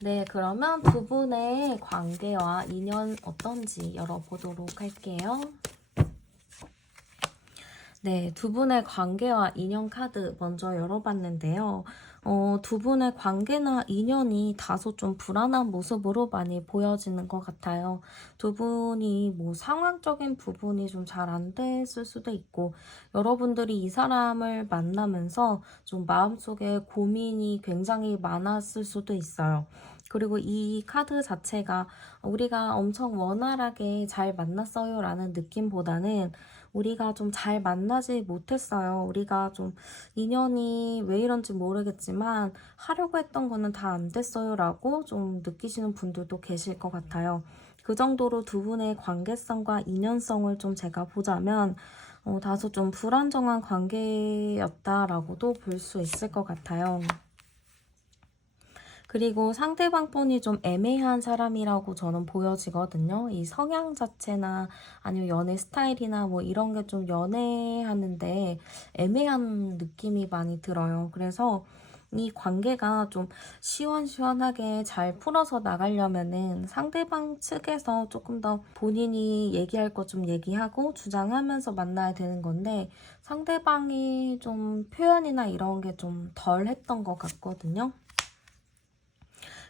네, 그러면 두 분의 관계와 인연 어떤지 열어보도록 할게요. 네, 두 분의 관계와 인연 카드 먼저 열어봤는데요. 두 분의 관계나 인연이 다소 좀 불안한 모습으로 많이 보여지는 것 같아요. 두 분이 뭐 상황적인 부분이 좀 잘 안 됐을 수도 있고, 여러분들이 이 사람을 만나면서 좀 마음속에 고민이 굉장히 많았을 수도 있어요. 그리고 이 카드 자체가 우리가 엄청 원활하게 잘 만났어요 라는 느낌보다는 우리가 좀 잘 만나지 못했어요. 우리가 좀 인연이 왜 이런지 모르겠지만 하려고 했던 거는 다 안 됐어요 라고 좀 느끼시는 분들도 계실 것 같아요. 그 정도로 두 분의 관계성과 인연성을 좀 제가 보자면 다소 좀 불안정한 관계였다라고도 볼 수 있을 것 같아요. 그리고 상대방 분이 좀 애매한 사람이라고 저는 보여지거든요. 이 성향 자체나 아니면 연애 스타일이나 뭐 이런 게 좀 연애하는데 애매한 느낌이 많이 들어요. 그래서 이 관계가 좀 시원시원하게 잘 풀어서 나가려면은 상대방 측에서 조금 더 본인이 얘기할 것 좀 얘기하고 주장하면서 만나야 되는 건데 상대방이 좀 표현이나 이런 게 좀 덜 했던 것 같거든요.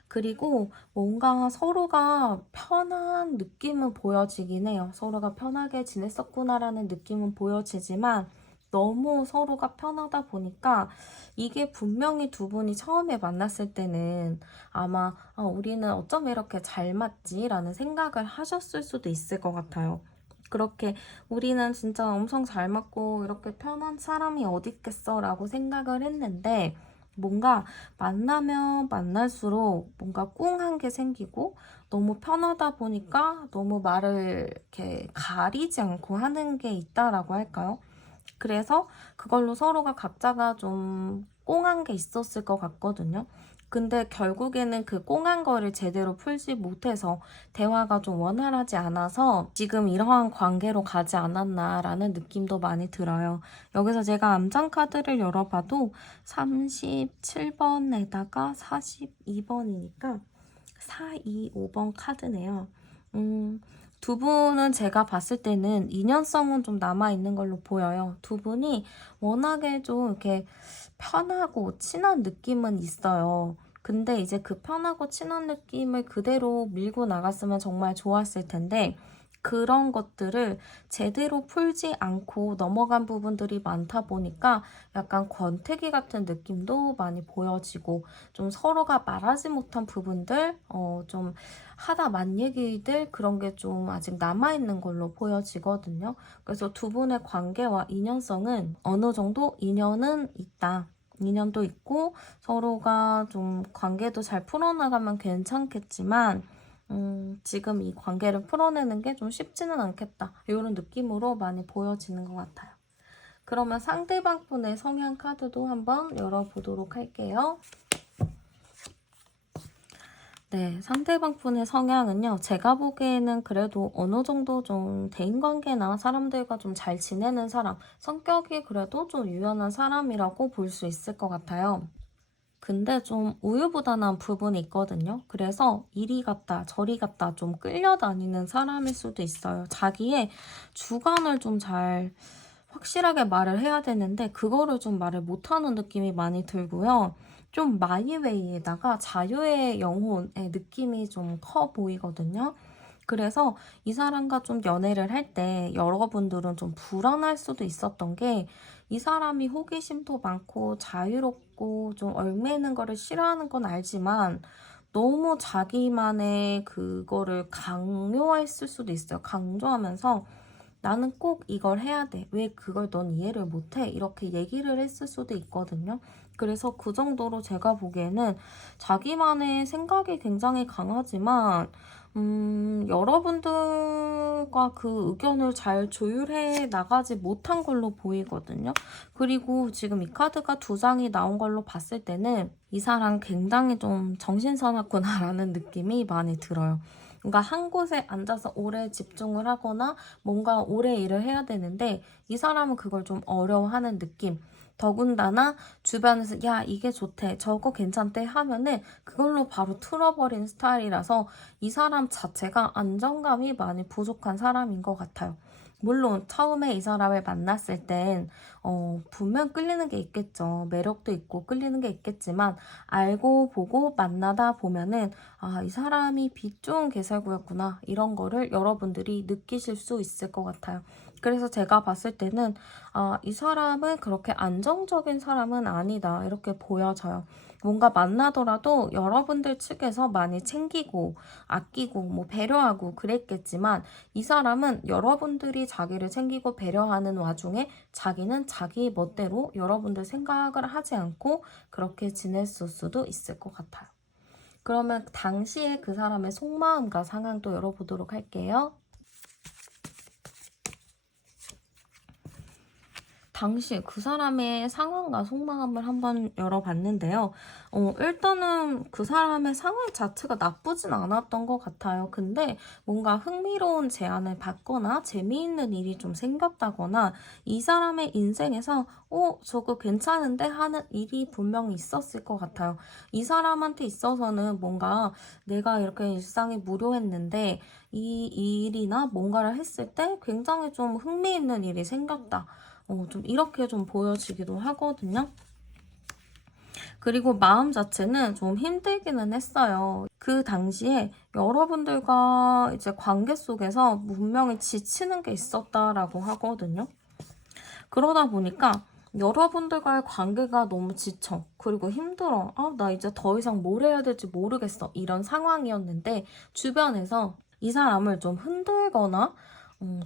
그리고 뭔가 서로가 편한 느낌은 보여지긴 해요. 서로가 편하게 지냈었구나라는 느낌은 보여지지만 너무 서로가 편하다 보니까 이게 분명히 두 분이 처음에 만났을 때는 아마 우리는 어쩜 이렇게 잘 맞지? 라는 생각을 하셨을 수도 있을 것 같아요. 그렇게 우리는 진짜 엄청 잘 맞고 이렇게 편한 사람이 어디 있겠어? 라고 생각을 했는데 뭔가 만나면 만날수록 뭔가 꿍한 게 생기고 너무 편하다 보니까 너무 말을 이렇게 가리지 않고 하는 게 있다라고 할까요? 그래서 그걸로 서로가 각자가 좀 꽁한 게 있었을 것 같거든요. 근데 결국에는 그 꽁한 거를 제대로 풀지 못해서 대화가 좀 원활하지 않아서 지금 이러한 관계로 가지 않았나라는 느낌도 많이 들어요. 여기서 제가 암장 카드를 열어봐도 37번에다가 42번이니까 425번 카드네요. 두 분은 제가 봤을 때는 인연성은 좀 남아있는 걸로 보여요. 두 분이 워낙에 좀 이렇게 편하고 친한 느낌은 있어요. 근데 이제 그 편하고 친한 느낌을 그대로 밀고 나갔으면 정말 좋았을 텐데 그런 것들을 제대로 풀지 않고 넘어간 부분들이 많다 보니까 약간 권태기 같은 느낌도 많이 보여지고 좀 서로가 말하지 못한 부분들, 좀 하다 만 얘기들 그런 게 좀 아직 남아있는 걸로 보여지거든요. 그래서 두 분의 관계와 인연성은 어느 정도 인연은 있다. 인연도 있고 서로가 좀 관계도 잘 풀어나가면 괜찮겠지만 지금 이 관계를 풀어내는 게 좀 쉽지는 않겠다. 이런 느낌으로 많이 보여지는 것 같아요. 그러면 상대방 분의 성향 카드도 한번 열어보도록 할게요. 네, 상대방 분의 성향은요. 제가 보기에는 그래도 어느 정도 좀 대인관계나 사람들과 좀 잘 지내는 사람, 성격이 그래도 좀 유연한 사람이라고 볼 수 있을 것 같아요. 근데 좀 우유부단한 부분이 있거든요. 그래서 이리 갔다 저리 갔다 좀 끌려다니는 사람일 수도 있어요. 자기의 주관을 좀 잘 확실하게 말을 해야 되는데 그거를 좀 말을 못하는 느낌이 많이 들고요. 좀 마이웨이에다가 자유의 영혼의 느낌이 좀 커 보이거든요. 그래서 이 사람과 좀 연애를 할 때 여러분들은 좀 불안할 수도 있었던 게 이 사람이 호기심도 많고 자유롭고 좀 얽매이는 거를 싫어하는 건 알지만 너무 자기만의 그거를 강요했을 수도 있어요. 강조하면서 나는 꼭 이걸 해야 돼. 왜 그걸 넌 이해를 못해? 이렇게 얘기를 했을 수도 있거든요. 그래서 그 정도로 제가 보기에는 자기만의 생각이 굉장히 강하지만 여러분들과 그 의견을 잘 조율해 나가지 못한 걸로 보이거든요. 그리고 지금 이 카드가 두 장이 나온 걸로 봤을 때는 이 사람 굉장히 좀 정신 사납구나라는 느낌이 많이 들어요. 그러니까 한 곳에 앉아서 오래 집중을 하거나 뭔가 오래 일을 해야 되는데 이 사람은 그걸 좀 어려워하는 느낌. 더군다나 주변에서 야 이게 좋대 저거 괜찮대 하면은 그걸로 바로 틀어버린 스타일이라서 이 사람 자체가 안정감이 많이 부족한 사람인 것 같아요. 물론 처음에 이 사람을 만났을 땐 분명 끌리는 게 있겠죠. 매력도 있고 끌리는 게 있겠지만 알고 보고 만나다 보면은 아, 이 사람이 빛 좋은 개살구였구나 이런 거를 여러분들이 느끼실 수 있을 것 같아요. 그래서 제가 봤을 때는 아, 이 사람은 그렇게 안정적인 사람은 아니다 이렇게 보여져요. 뭔가 만나더라도 여러분들 측에서 많이 챙기고 아끼고 뭐 배려하고 그랬겠지만 이 사람은 여러분들이 자기를 챙기고 배려하는 와중에 자기는 자기 멋대로 여러분들 생각을 하지 않고 그렇게 지냈을 수도 있을 것 같아요. 그러면 당시에 그 사람의 속마음과 상황도 열어보도록 할게요. 당시 그 사람의 상황과 속마음을 한번 열어봤는데요. 일단은 그 사람의 상황 자체가 나쁘진 않았던 것 같아요. 근데 뭔가 흥미로운 제안을 받거나 재미있는 일이 좀 생겼다거나 이 사람의 인생에서 저거 괜찮은데 하는 일이 분명히 있었을 것 같아요. 이 사람한테 있어서는 뭔가 내가 이렇게 일상이 무료했는데 이 일이나 뭔가를 했을 때 굉장히 좀 흥미있는 일이 생겼다. 좀 이렇게 좀 보여지기도 하거든요. 그리고 마음 자체는 좀 힘들기는 했어요. 그 당시에 여러분들과 이제 관계 속에서 분명히 지치는 게 있었다라고 하거든요. 그러다 보니까 여러분들과의 관계가 너무 지쳐. 그리고 힘들어. 나 이제 더 이상 뭘 해야 될지 모르겠어. 이런 상황이었는데 주변에서 이 사람을 좀 흔들거나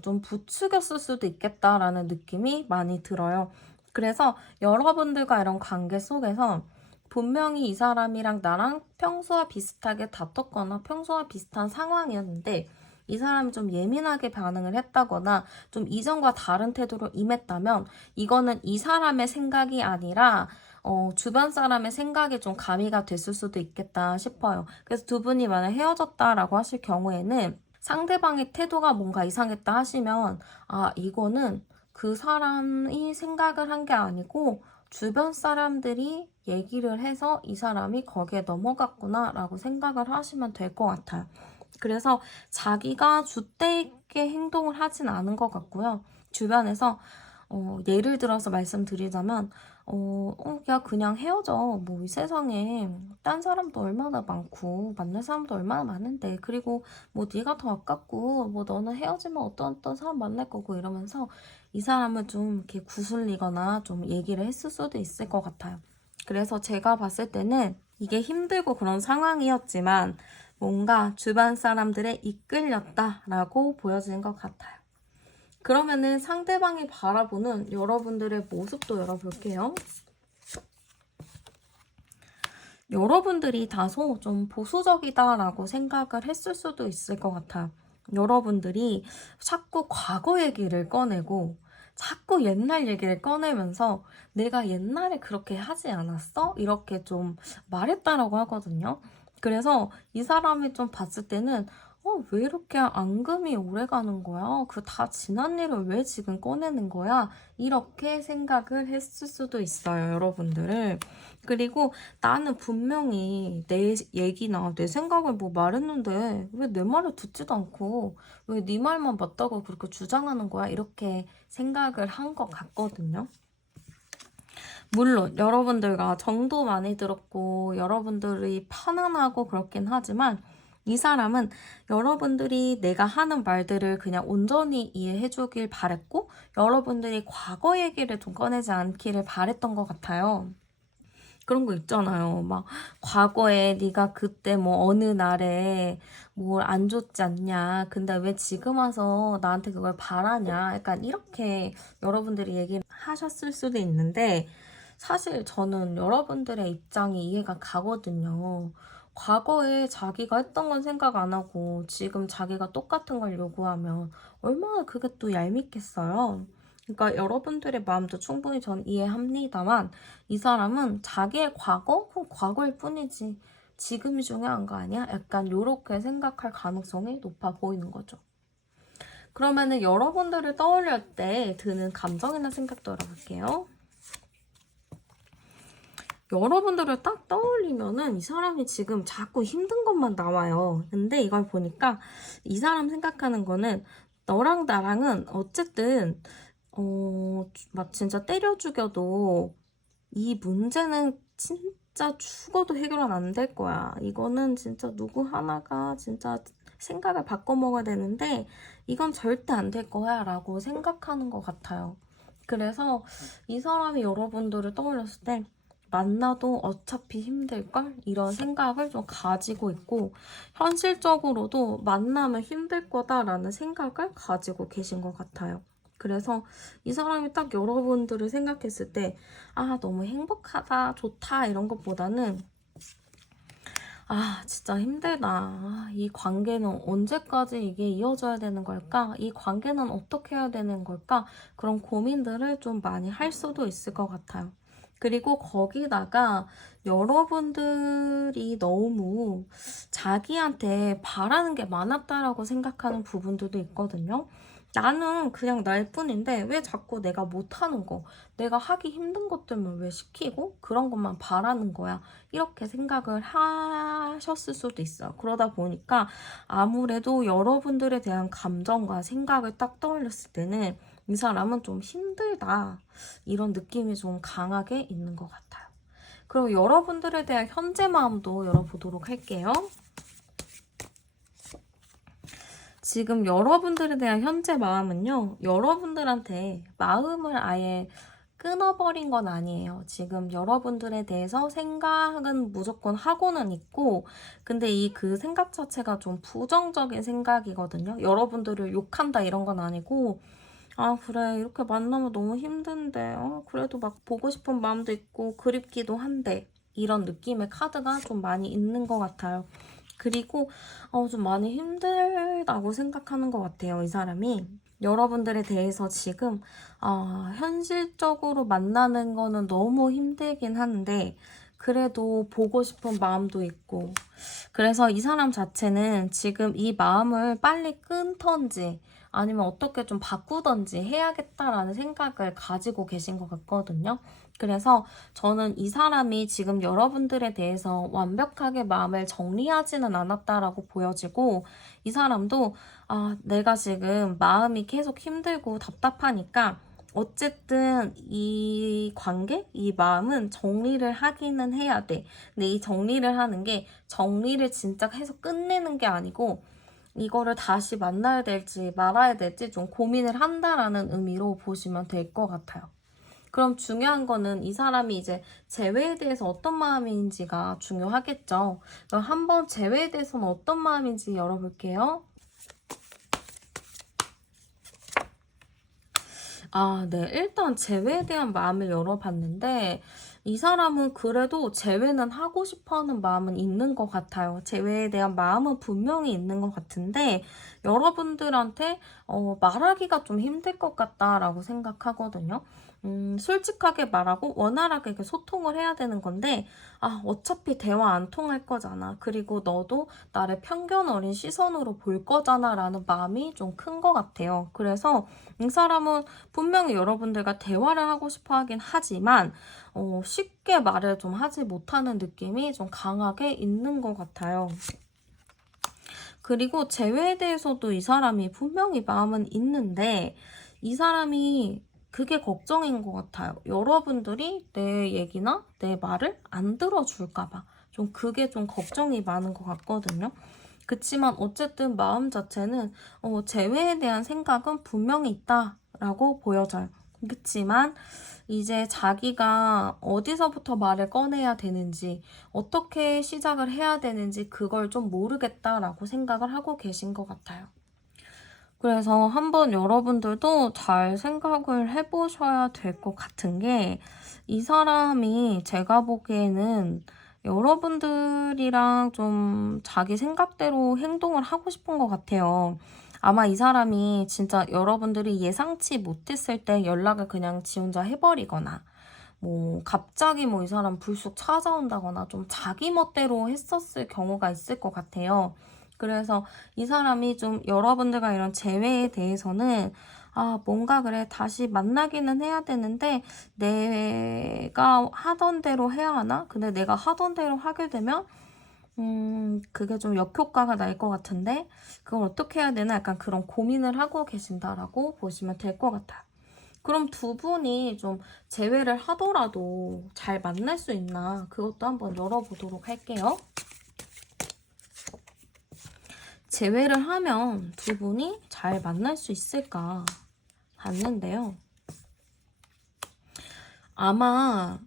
좀 부추겼을 수도 있겠다라는 느낌이 많이 들어요. 그래서 여러분들과 이런 관계 속에서 분명히 이 사람이랑 나랑 평소와 비슷하게 다퉜거나 평소와 비슷한 상황이었는데 이 사람이 좀 예민하게 반응을 했다거나 좀 이전과 다른 태도로 임했다면 이거는 이 사람의 생각이 아니라 주변 사람의 생각이 좀 가미가 됐을 수도 있겠다 싶어요. 그래서 두 분이 만약 헤어졌다라고 하실 경우에는 상대방의 태도가 뭔가 이상했다 하시면 아 이거는 그 사람이 생각을 한 게 아니고 주변 사람들이 얘기를 해서 이 사람이 거기에 넘어갔구나 라고 생각을 하시면 될 것 같아요. 그래서 자기가 줏대 있게 행동을 하진 않은 것 같고요. 주변에서 예를 들어서 말씀드리자면 야 그냥 헤어져. 뭐 이 세상에 딴 사람도 얼마나 많고 만날 사람도 얼마나 많은데 그리고 뭐 네가 더 아깝고 뭐 너는 헤어지면 어떤 사람 만날 거고 이러면서 이 사람을 좀 이렇게 구슬리거나 좀 얘기를 했을 수도 있을 것 같아요. 그래서 제가 봤을 때는 이게 힘들고 그런 상황이었지만 뭔가 주변 사람들에 이끌렸다라고 보여지는 것 같아요. 그러면은 상대방이 바라보는 여러분들의 모습도 열어볼게요. 여러분들이 다소 좀 보수적이다라고 생각을 했을 수도 있을 것 같아요. 여러분들이 자꾸 과거 얘기를 꺼내고 자꾸 옛날 얘기를 꺼내면서 내가 옛날에 그렇게 하지 않았어? 이렇게 좀 말했다라고 하거든요. 그래서 이 사람이 좀 봤을 때는 왜 이렇게 앙금이 오래 가는 거야? 그 다 지난 일을 왜 지금 꺼내는 거야? 이렇게 생각을 했을 수도 있어요, 여러분들을. 그리고 나는 분명히 내 얘기나 내 생각을 뭐 말했는데 왜 내 말을 듣지도 않고 왜 네 말만 맞다고 그렇게 주장하는 거야? 이렇게 생각을 한 것 같거든요. 물론 여러분들과 정도 많이 들었고 여러분들이 편안하고 그렇긴 하지만 이 사람은 여러분들이 내가 하는 말들을 그냥 온전히 이해해 주길 바랬고 여러분들이 과거 얘기를 좀 꺼내지 않기를 바랬던 것 같아요. 그런 거 있잖아요. 막 과거에 네가 그때 뭐 어느 날에 뭘 안 줬지 않냐. 근데 왜 지금 와서 나한테 그걸 바라냐. 약간 이렇게 여러분들이 얘기를 하셨을 수도 있는데 사실 저는 여러분들의 입장이 이해가 가거든요. 과거에 자기가 했던 건 생각 안 하고 지금 자기가 똑같은 걸 요구하면 얼마나 그게 또 얄밉겠어요. 그러니까 여러분들의 마음도 충분히 전 이해합니다만 이 사람은 자기의 과거? 그럼 과거일 뿐이지. 지금이 중요한 거 아니야? 약간 요렇게 생각할 가능성이 높아 보이는 거죠. 그러면은 여러분들을 떠올릴 때 드는 감정이나 생각도 알아볼게요. 여러분들을 딱 떠올리면은 이 사람이 지금 자꾸 힘든 것만 나와요. 근데 이걸 보니까 이 사람 생각하는 거는 너랑 나랑은 어쨌든 막 진짜 때려 죽여도 이 문제는 진짜 죽어도 해결은 안 될 거야. 이거는 진짜 누구 하나가 진짜 생각을 바꿔 먹어야 되는데 이건 절대 안 될 거야 라고 생각하는 것 같아요. 그래서 이 사람이 여러분들을 떠올렸을 때 만나도 어차피 힘들걸? 이런 생각을 좀 가지고 있고 현실적으로도 만나면 힘들 거다라는 생각을 가지고 계신 것 같아요. 그래서 이 사람이 딱 여러분들을 생각했을 때 아, 너무 행복하다, 좋다 이런 것보다는 아, 진짜 힘들다. 아, 이 관계는 언제까지 이게 이어져야 되는 걸까? 이 관계는 어떻게 해야 되는 걸까? 그런 고민들을 좀 많이 할 수도 있을 것 같아요. 그리고 거기다가 여러분들이 너무 자기한테 바라는 게 많았다라고 생각하는 부분들도 있거든요. 나는 그냥 날 뿐인데 왜 자꾸 내가 못하는 거, 내가 하기 힘든 것들만 왜 시키고 그런 것만 바라는 거야. 이렇게 생각을 하셨을 수도 있어요. 그러다 보니까 아무래도 여러분들에 대한 감정과 생각을 딱 떠올렸을 때는 이 사람은 좀 힘들다. 이런 느낌이 좀 강하게 있는 것 같아요. 그리고 여러분들에 대한 현재 마음도 열어보도록 할게요. 지금 여러분들에 대한 현재 마음은요. 여러분들한테 마음을 아예 끊어버린 건 아니에요. 지금 여러분들에 대해서 생각은 무조건 하고는 있고 근데 이 그 생각 자체가 좀 부정적인 생각이거든요. 여러분들을 욕한다 이런 건 아니고 아 그래 이렇게 만나면 너무 힘든데 그래도 막 보고 싶은 마음도 있고 그립기도 한데 이런 느낌의 카드가 좀 많이 있는 것 같아요. 그리고 좀 많이 힘들다고 생각하는 것 같아요. 이 사람이. 여러분들에 대해서 지금 현실적으로 만나는 거는 너무 힘들긴 한데 그래도 보고 싶은 마음도 있고 그래서 이 사람 자체는 지금 이 마음을 빨리 끊던지 아니면 어떻게 좀 바꾸던지 해야겠다라는 생각을 가지고 계신 것 같거든요. 그래서 저는 이 사람이 지금 여러분들에 대해서 완벽하게 마음을 정리하지는 않았다라고 보여지고 이 사람도 내가 지금 마음이 계속 힘들고 답답하니까 어쨌든 이 관계, 이 마음은 정리를 하기는 해야 돼. 근데 이 정리를 하는 게 정리를 진짜 해서 끝내는 게 아니고 이거를 다시 만나야 될지 말아야 될지 좀 고민을 한다라는 의미로 보시면 될 것 같아요. 그럼 중요한 거는 이 사람이 이제 재회에 대해서 어떤 마음인지가 중요하겠죠. 그럼 한번 재회에 대해서는 어떤 마음인지 열어볼게요. 네. 일단 재회에 대한 마음을 열어봤는데 이 사람은 그래도 재회는 하고 싶어하는 마음은 있는 것 같아요. 재회에 대한 마음은 분명히 있는 것 같은데 여러분들한테 말하기가 좀 힘들 것 같다라고 생각하거든요. 솔직하게 말하고 원활하게 소통을 해야 되는 건데 어차피 대화 안 통할 거잖아. 그리고 너도 나를 편견 어린 시선으로 볼 거잖아 라는 마음이 좀 큰 것 같아요. 그래서 이 사람은 분명히 여러분들과 대화를 하고 싶어 하긴 하지만 쉽게 말을 좀 하지 못하는 느낌이 좀 강하게 있는 것 같아요. 그리고 재회에 대해서도 이 사람이 분명히 마음은 있는데 이 사람이 그게 걱정인 것 같아요. 여러분들이 내 얘기나 내 말을 안 들어줄까봐 좀 그게 좀 걱정이 많은 것 같거든요. 그치만 어쨌든 마음 자체는 재회에 대한 생각은 분명히 있다라고 보여져요. 그치만 이제 자기가 어디서부터 말을 꺼내야 되는지 어떻게 시작을 해야 되는지 그걸 좀 모르겠다라고 생각을 하고 계신 것 같아요. 그래서 한번 여러분들도 잘 생각을 해보셔야 될 것 같은 게 이 사람이 제가 보기에는 여러분들이랑 좀 자기 생각대로 행동을 하고 싶은 것 같아요. 아마 이 사람이 진짜 여러분들이 예상치 못했을 때 연락을 그냥 지 혼자 해버리거나 뭐 갑자기 뭐 이 사람 불쑥 찾아온다거나 좀 자기 멋대로 했었을 경우가 있을 것 같아요. 그래서 이 사람이 좀 여러분들과 이런 재회에 대해서는 뭔가 그래 다시 만나기는 해야 되는데 내가 하던 대로 해야 하나? 근데 내가 하던 대로 하게 되면 그게 좀 역효과가 날 것 같은데 그걸 어떻게 해야 되나 약간 그런 고민을 하고 계신다라고 보시면 될 것 같아요. 그럼 두 분이 좀 재회를 하더라도 잘 만날 수 있나 그것도 한번 열어보도록 할게요. 재회를 하면 두 분이 잘 만날 수 있을까 봤는데요. 아마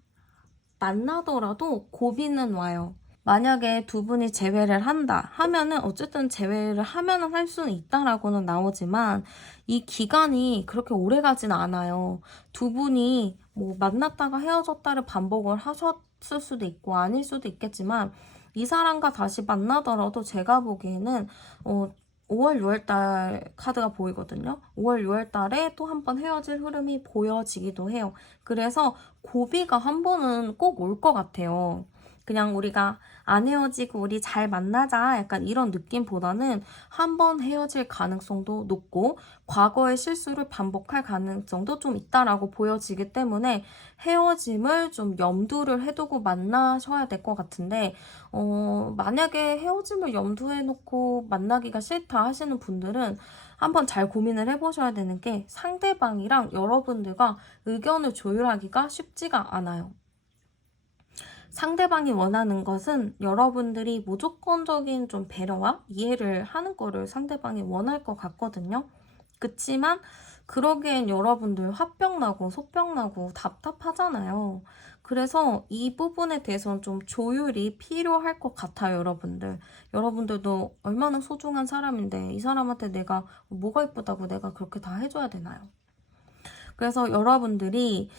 만나더라도 고비는 와요. 만약에 두 분이 재회를 한다 하면은 어쨌든 재회를 하면은 할 수는 있다라고는 나오지만 이 기간이 그렇게 오래 가진 않아요. 두 분이 뭐 만났다가 헤어졌다를 반복을 하셨을 수도 있고 아닐 수도 있겠지만 이 사람과 다시 만나더라도 제가 보기에는 5월, 6월 달 카드가 보이거든요. 5월, 6월 달에 또 한 번 헤어질 흐름이 보여지기도 해요. 그래서 고비가 한 번은 꼭 올 것 같아요. 그냥 우리가 안 헤어지고 우리 잘 만나자 약간 이런 느낌보다는 한 번 헤어질 가능성도 높고 과거의 실수를 반복할 가능성도 좀 있다라고 보여지기 때문에 헤어짐을 좀 염두를 해두고 만나셔야 될 것 같은데 만약에 헤어짐을 염두에 놓고 만나기가 싫다 하시는 분들은 한번 잘 고민을 해보셔야 되는 게 상대방이랑 여러분들과 의견을 조율하기가 쉽지가 않아요. 상대방이 원하는 것은 여러분들이 무조건적인 좀 배려와 이해를 하는 거를 상대방이 원할 것 같거든요. 그치만 그러기엔 여러분들 화병 나고 속병 나고 답답하잖아요. 그래서 이 부분에 대해서는 좀 조율이 필요할 것 같아요, 여러분들. 여러분들도 얼마나 소중한 사람인데 이 사람한테 내가 뭐가 이쁘다고 내가 그렇게 다 해줘야 되나요? 그래서 여러분들이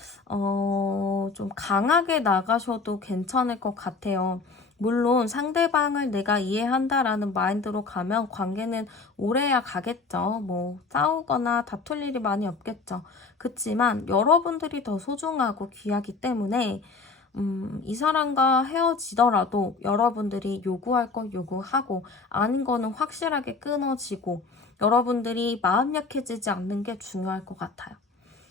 좀 강하게 나가셔도 괜찮을 것 같아요. 물론 상대방을 내가 이해한다라는 마인드로 가면 관계는 오래야 가겠죠. 뭐 싸우거나 다툴 일이 많이 없겠죠. 그치만 여러분들이 더 소중하고 귀하기 때문에 이 사람과 헤어지더라도 여러분들이 요구할 건 요구하고 아닌 거는 확실하게 끊어지고 여러분들이 마음 약해지지 않는 게 중요할 것 같아요.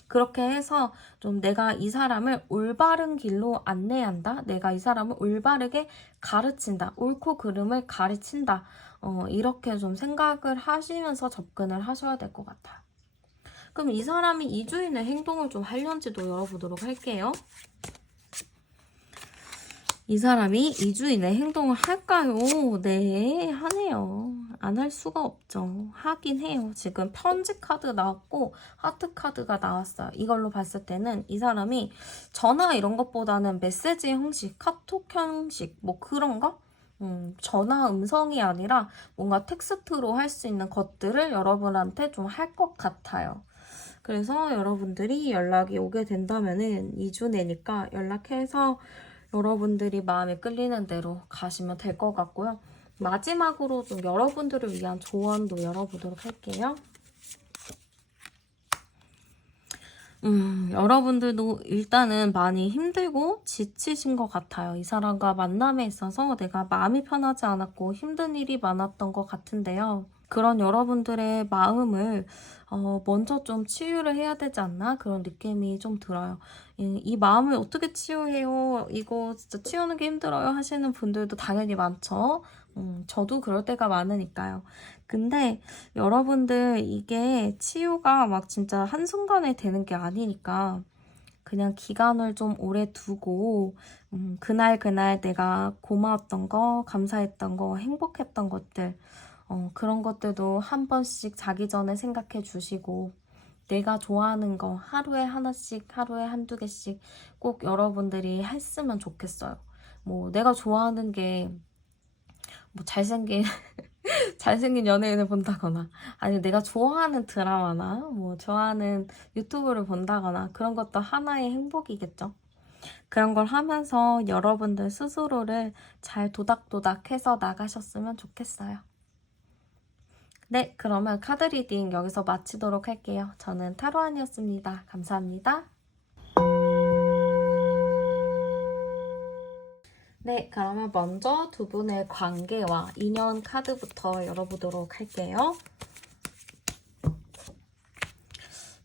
그렇게 해서 좀 내가 이 사람을 올바른 길로 안내한다. 내가 이 사람을 올바르게 가르친다. 옳고 그름을 가르친다. 이렇게 좀 생각을 하시면서 접근을 하셔야 될 것 같아요. 그럼 이 사람이 이주인의 행동을 좀 하려는지도 열어보도록 할게요. 이 사람이 이주인의 행동을 할까요? 네, 하네요. 안 할 수가 없죠. 하긴 해요. 지금 편지 카드 나왔고 하트 카드가 나왔어요. 이걸로 봤을 때는 이 사람이 전화 이런 것보다는 메시지 형식, 카톡 형식 뭐 그런 거? 전화 음성이 아니라 뭔가 텍스트로 할 수 있는 것들을 여러분한테 좀 할 것 같아요. 그래서 여러분들이 연락이 오게 된다면은 2주 내니까 연락해서 여러분들이 마음에 끌리는 대로 가시면 될 것 같고요. 마지막으로 좀 여러분들을 위한 조언도 열어보도록 할게요. 여러분들도 일단은 많이 힘들고 지치신 것 같아요. 이 사람과 만남에 있어서 내가 마음이 편하지 않았고 힘든 일이 많았던 것 같은데요. 그런 여러분들의 마음을 먼저 좀 치유를 해야 되지 않나? 그런 느낌이 좀 들어요. 이 마음을 어떻게 치유해요? 이거 진짜 치우는 게 힘들어요 하시는 분들도 당연히 많죠. 저도 그럴 때가 많으니까요. 근데 여러분들 이게 치유가 막 진짜 한순간에 되는 게 아니니까 그냥 기간을 좀 오래 두고 그날 내가 고마웠던 거, 감사했던 거, 행복했던 것들 그런 것들도 한 번씩 자기 전에 생각해 주시고 내가 좋아하는 거 하루에 하나씩, 하루에 한두 개씩 꼭 여러분들이 했으면 좋겠어요. 뭐 내가 좋아하는 게 뭐 잘생긴 연예인을 본다거나 아니면 내가 좋아하는 드라마나 뭐 좋아하는 유튜브를 본다거나 그런 것도 하나의 행복이겠죠. 그런 걸 하면서 여러분들 스스로를 잘 도닥도닥해서 나가셨으면 좋겠어요. 네, 그러면 카드 리딩 여기서 마치도록 할게요. 저는 타로안이었습니다. 감사합니다. 네, 그러면 먼저 두 분의 관계와 인연 카드부터 열어보도록 할게요.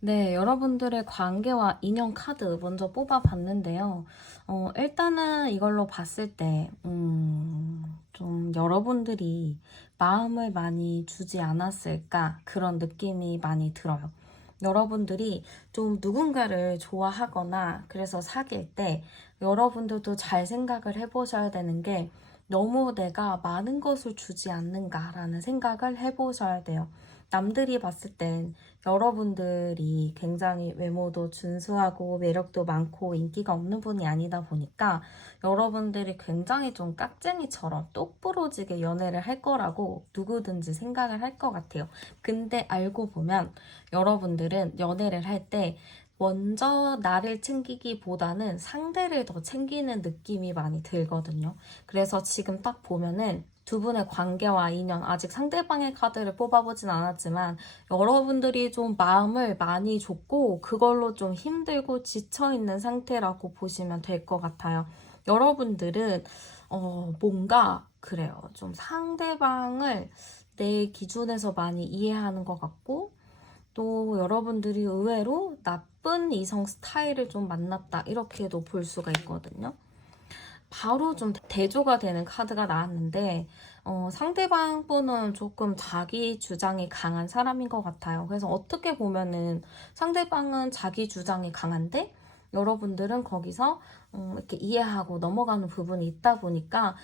네, 여러분들의 관계와 인연 카드 먼저 뽑아봤는데요. 일단은 이걸로 봤을 때, 좀 여러분들이 마음을 많이 주지 않았을까 그런 느낌이 많이 들어요. 여러분들이 좀 누군가를 좋아하거나 그래서 사귈 때 여러분들도 잘 생각을 해보셔야 되는 게 너무 내가 많은 것을 주지 않는가라는 생각을 해보셔야 돼요. 남들이 봤을 땐 여러분들이 굉장히 외모도 준수하고 매력도 많고 인기가 없는 분이 아니다 보니까 여러분들이 굉장히 좀 깍쟁이처럼 똑부러지게 연애를 할 거라고 누구든지 생각을 할 것 같아요. 근데 알고 보면 여러분들은 연애를 할 때 먼저 나를 챙기기보다는 상대를 더 챙기는 느낌이 많이 들거든요. 그래서 지금 딱 보면은 두 분의 관계와 인연, 아직 상대방의 카드를 뽑아보진 않았지만 여러분들이 좀 마음을 많이 줬고 그걸로 좀 힘들고 지쳐있는 상태라고 보시면 될 것 같아요. 여러분들은 뭔가 그래요. 좀 상대방을 내 기준에서 많이 이해하는 것 같고 또 여러분들이 의외로 나쁜 이성 스타일을 좀 만났다 이렇게도 볼 수가 있거든요. 바로 좀 대조가 되는 카드가 나왔는데 상대방 분은 조금 자기 주장이 강한 사람인 것 같아요. 그래서 어떻게 보면은 상대방은 자기 주장이 강한데 여러분들은 거기서 이렇게 이해하고 넘어가는 부분이 있다 보니까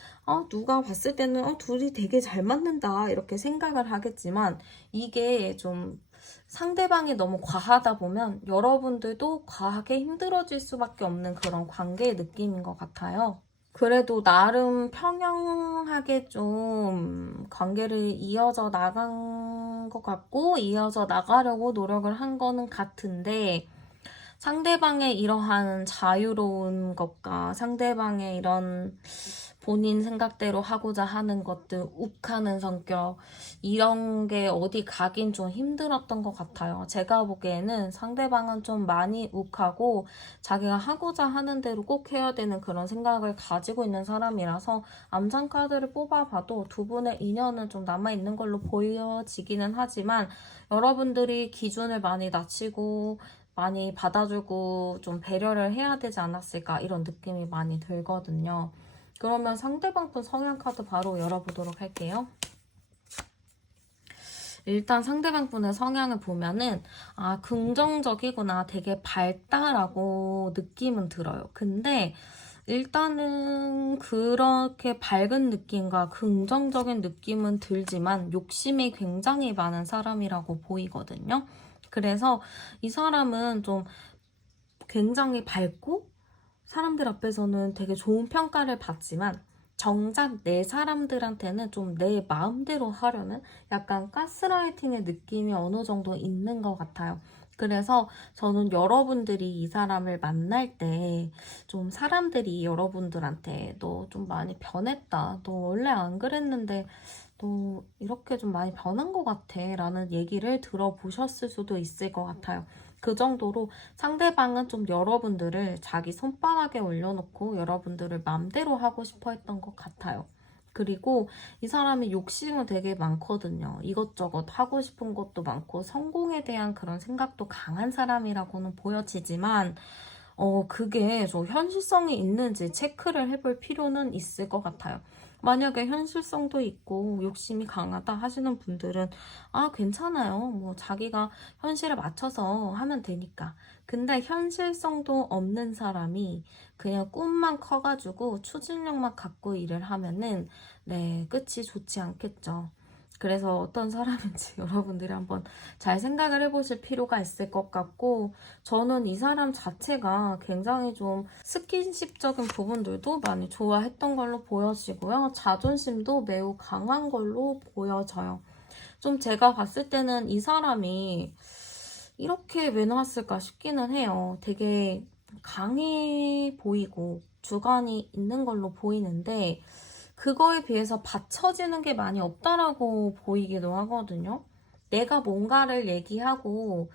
누가 봤을 때는 둘이 되게 잘 맞는다 이렇게 생각을 하겠지만 이게 좀 상대방이 너무 과하다 보면 여러분들도 과하게 힘들어질 수밖에 없는 그런 관계의 느낌인 것 같아요. 그래도 나름 평형하게 좀 관계를 이어져 나간 것 같고 이어져 나가려고 노력을 한 거는 같은데 상대방의 이러한 자유로운 것과 상대방의 이런 본인 생각대로 하고자 하는 것들, 욱하는 성격, 이런 게 어디 가긴 좀 힘들었던 것 같아요. 제가 보기에는 상대방은 좀 많이 욱하고 자기가 하고자 하는 대로 꼭 해야 되는 그런 생각을 가지고 있는 사람이라서 암상 카드를 뽑아봐도 두 분의 인연은 좀 남아있는 걸로 보여지기는 하지만 여러분들이 기준을 많이 낮추고 많이 받아주고 좀 배려를 해야 되지 않았을까 이런 느낌이 많이 들거든요. 그러면 상대방 분 성향 카드 바로 열어보도록 할게요. 일단 상대방 분의 성향을 보면은 긍정적이구나, 되게 밝다라고 느낌은 들어요. 근데 일단은 그렇게 밝은 느낌과 긍정적인 느낌은 들지만 욕심이 굉장히 많은 사람이라고 보이거든요. 그래서 이 사람은 좀 굉장히 밝고 사람들 앞에서는 되게 좋은 평가를 받지만 정작 내 사람들한테는 좀 내 마음대로 하려는 약간 가스라이팅의 느낌이 어느 정도 있는 것 같아요. 그래서 저는 여러분들이 이 사람을 만날 때 좀 사람들이 여러분들한테 너 좀 많이 변했다. 너 원래 안 그랬는데 너 이렇게 좀 많이 변한 것 같아 라는 얘기를 들어보셨을 수도 있을 것 같아요. 그 정도로 상대방은 좀 여러분들을 자기 손바닥에 올려놓고 여러분들을 맘대로 하고 싶어 했던 것 같아요. 그리고 이 사람이 욕심은 되게 많거든요. 이것저것 하고 싶은 것도 많고 성공에 대한 그런 생각도 강한 사람이라고는 보여지지만 그게 좀 현실성이 있는지 체크를 해볼 필요는 있을 것 같아요. 만약에 현실성도 있고 욕심이 강하다 하시는 분들은 괜찮아요. 뭐 자기가 현실에 맞춰서 하면 되니까. 근데 현실성도 없는 사람이 그냥 꿈만 커가지고 추진력만 갖고 일을 하면은 네, 끝이 좋지 않겠죠. 그래서 어떤 사람인지 여러분들이 한번 잘 생각을 해보실 필요가 있을 것 같고 저는 이 사람 자체가 굉장히 좀 스킨십적인 부분들도 많이 좋아했던 걸로 보여지고요. 자존심도 매우 강한 걸로 보여져요. 좀 제가 봤을 때는 이 사람이 이렇게 왜 나왔을까 싶기는 해요. 되게 강해 보이고 주관이 있는 걸로 보이는데 그거에 비해서 받쳐지는 게 많이 없다라고 보이기도 하거든요. 내가 뭔가를 얘기하고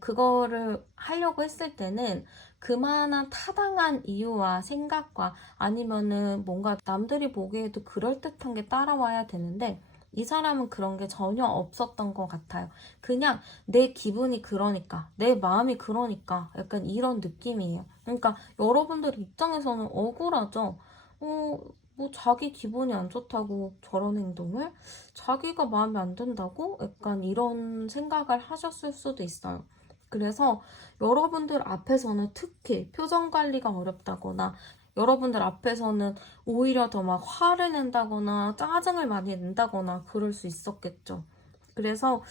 그거를 하려고 했을 때는 그만한 타당한 이유와 생각과 아니면은 뭔가 남들이 보기에도 그럴듯한 게 따라와야 되는데 이 사람은 그런 게 전혀 없었던 것 같아요. 그냥 내 기분이 그러니까, 내 마음이 그러니까 약간 이런 느낌이에요. 그러니까 여러분들 입장에서는 억울하죠. 뭐 자기 기분이 안 좋다고 저런 행동을? 자기가 마음에 안 든다고? 약간 이런 생각을 하셨을 수도 있어요. 그래서 여러분들 앞에서는 특히 표정 관리가 어렵다거나 여러분들 앞에서는 오히려 더 막 화를 낸다거나 짜증을 많이 낸다거나 그럴 수 있었겠죠. 그래서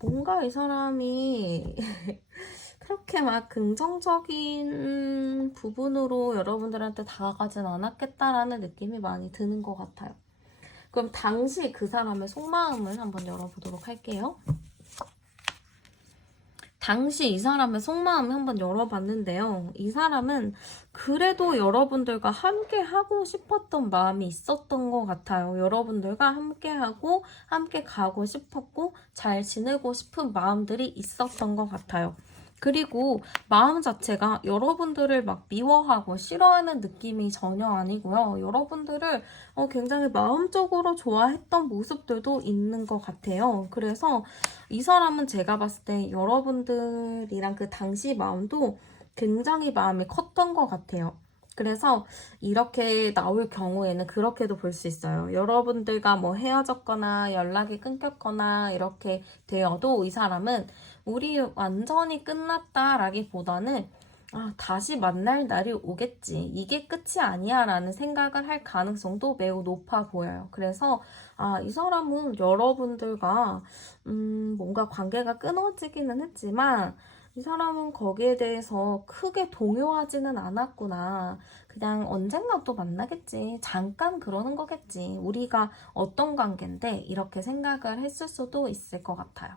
뭔가 이 사람이 그렇게 막 긍정적인 부분으로 여러분들한테 다가가진 않았겠다라는 느낌이 많이 드는 것 같아요. 그럼 당시 그 사람의 속마음을 한번 열어보도록 할게요. 당시 이 사람의 속마음을 한번 열어봤는데요. 이 사람은 그래도 여러분들과 함께 하고 싶었던 마음이 있었던 것 같아요. 여러분들과 함께 하고 함께 가고 싶었고 잘 지내고 싶은 마음들이 있었던 것 같아요. 그리고 마음 자체가 여러분들을 막 미워하고 싫어하는 느낌이 전혀 아니고요. 여러분들을 굉장히 마음적으로 좋아했던 모습들도 있는 것 같아요. 그래서 이 사람은 제가 봤을 때 여러분들이랑 그 당시 마음도 굉장히 마음이 컸던 것 같아요. 그래서 이렇게 나올 경우에는 그렇게도 볼 수 있어요. 여러분들과 뭐 헤어졌거나 연락이 끊겼거나 이렇게 되어도 이 사람은 우리 완전히 끝났다라기보다는 다시 만날 날이 오겠지. 이게 끝이 아니야 라는 생각을 할 가능성도 매우 높아 보여요. 그래서 이 사람은 여러분들과 뭔가 관계가 끊어지기는 했지만 이 사람은 거기에 대해서 크게 동요하지는 않았구나. 그냥 언젠가 또 만나겠지. 잠깐 그러는 거겠지. 우리가 어떤 관계인데 이렇게 생각을 했을 수도 있을 것 같아요.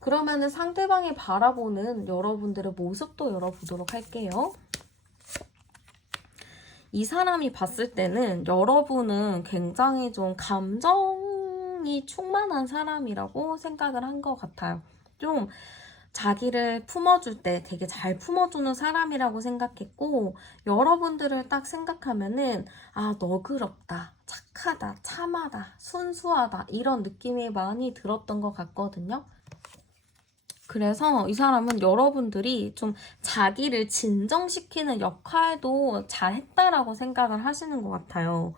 그러면은 상대방이 바라보는 여러분들의 모습도 열어보도록 할게요. 이 사람이 봤을 때는 여러분은 굉장히 좀 감정이 충만한 사람이라고 생각을 한 것 같아요. 좀 자기를 품어줄 때 되게 잘 품어주는 사람이라고 생각했고 여러분들을 딱 생각하면은 너그럽다, 착하다, 참하다, 순수하다 이런 느낌이 많이 들었던 것 같거든요. 그래서 이 사람은 여러분들이 좀 자기를 진정시키는 역할도 잘 했다라고 생각을 하시는 것 같아요.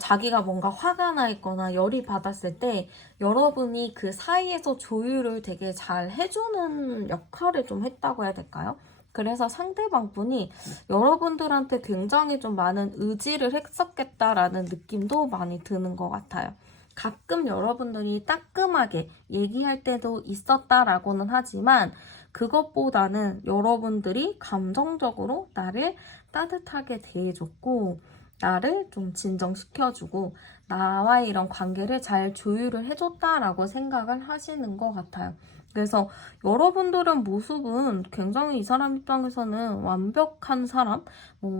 자기가 뭔가 화가 나 있거나 열이 받았을 때 여러분이 그 사이에서 조율을 되게 잘 해주는 역할을 좀 했다고 해야 될까요? 그래서 상대방 분이 여러분들한테 굉장히 좀 많은 의지를 했었겠다라는 느낌도 많이 드는 것 같아요. 가끔 여러분들이 따끔하게 얘기할 때도 있었다라고는 하지만 그것보다는 여러분들이 감정적으로 나를 따뜻하게 대해줬고 나를 좀 진정시켜주고 나와의 이런 관계를 잘 조율을 해줬다라고 생각을 하시는 것 같아요. 그래서 여러분들은 모습은 굉장히 이 사람 입장에서는 완벽한 사람,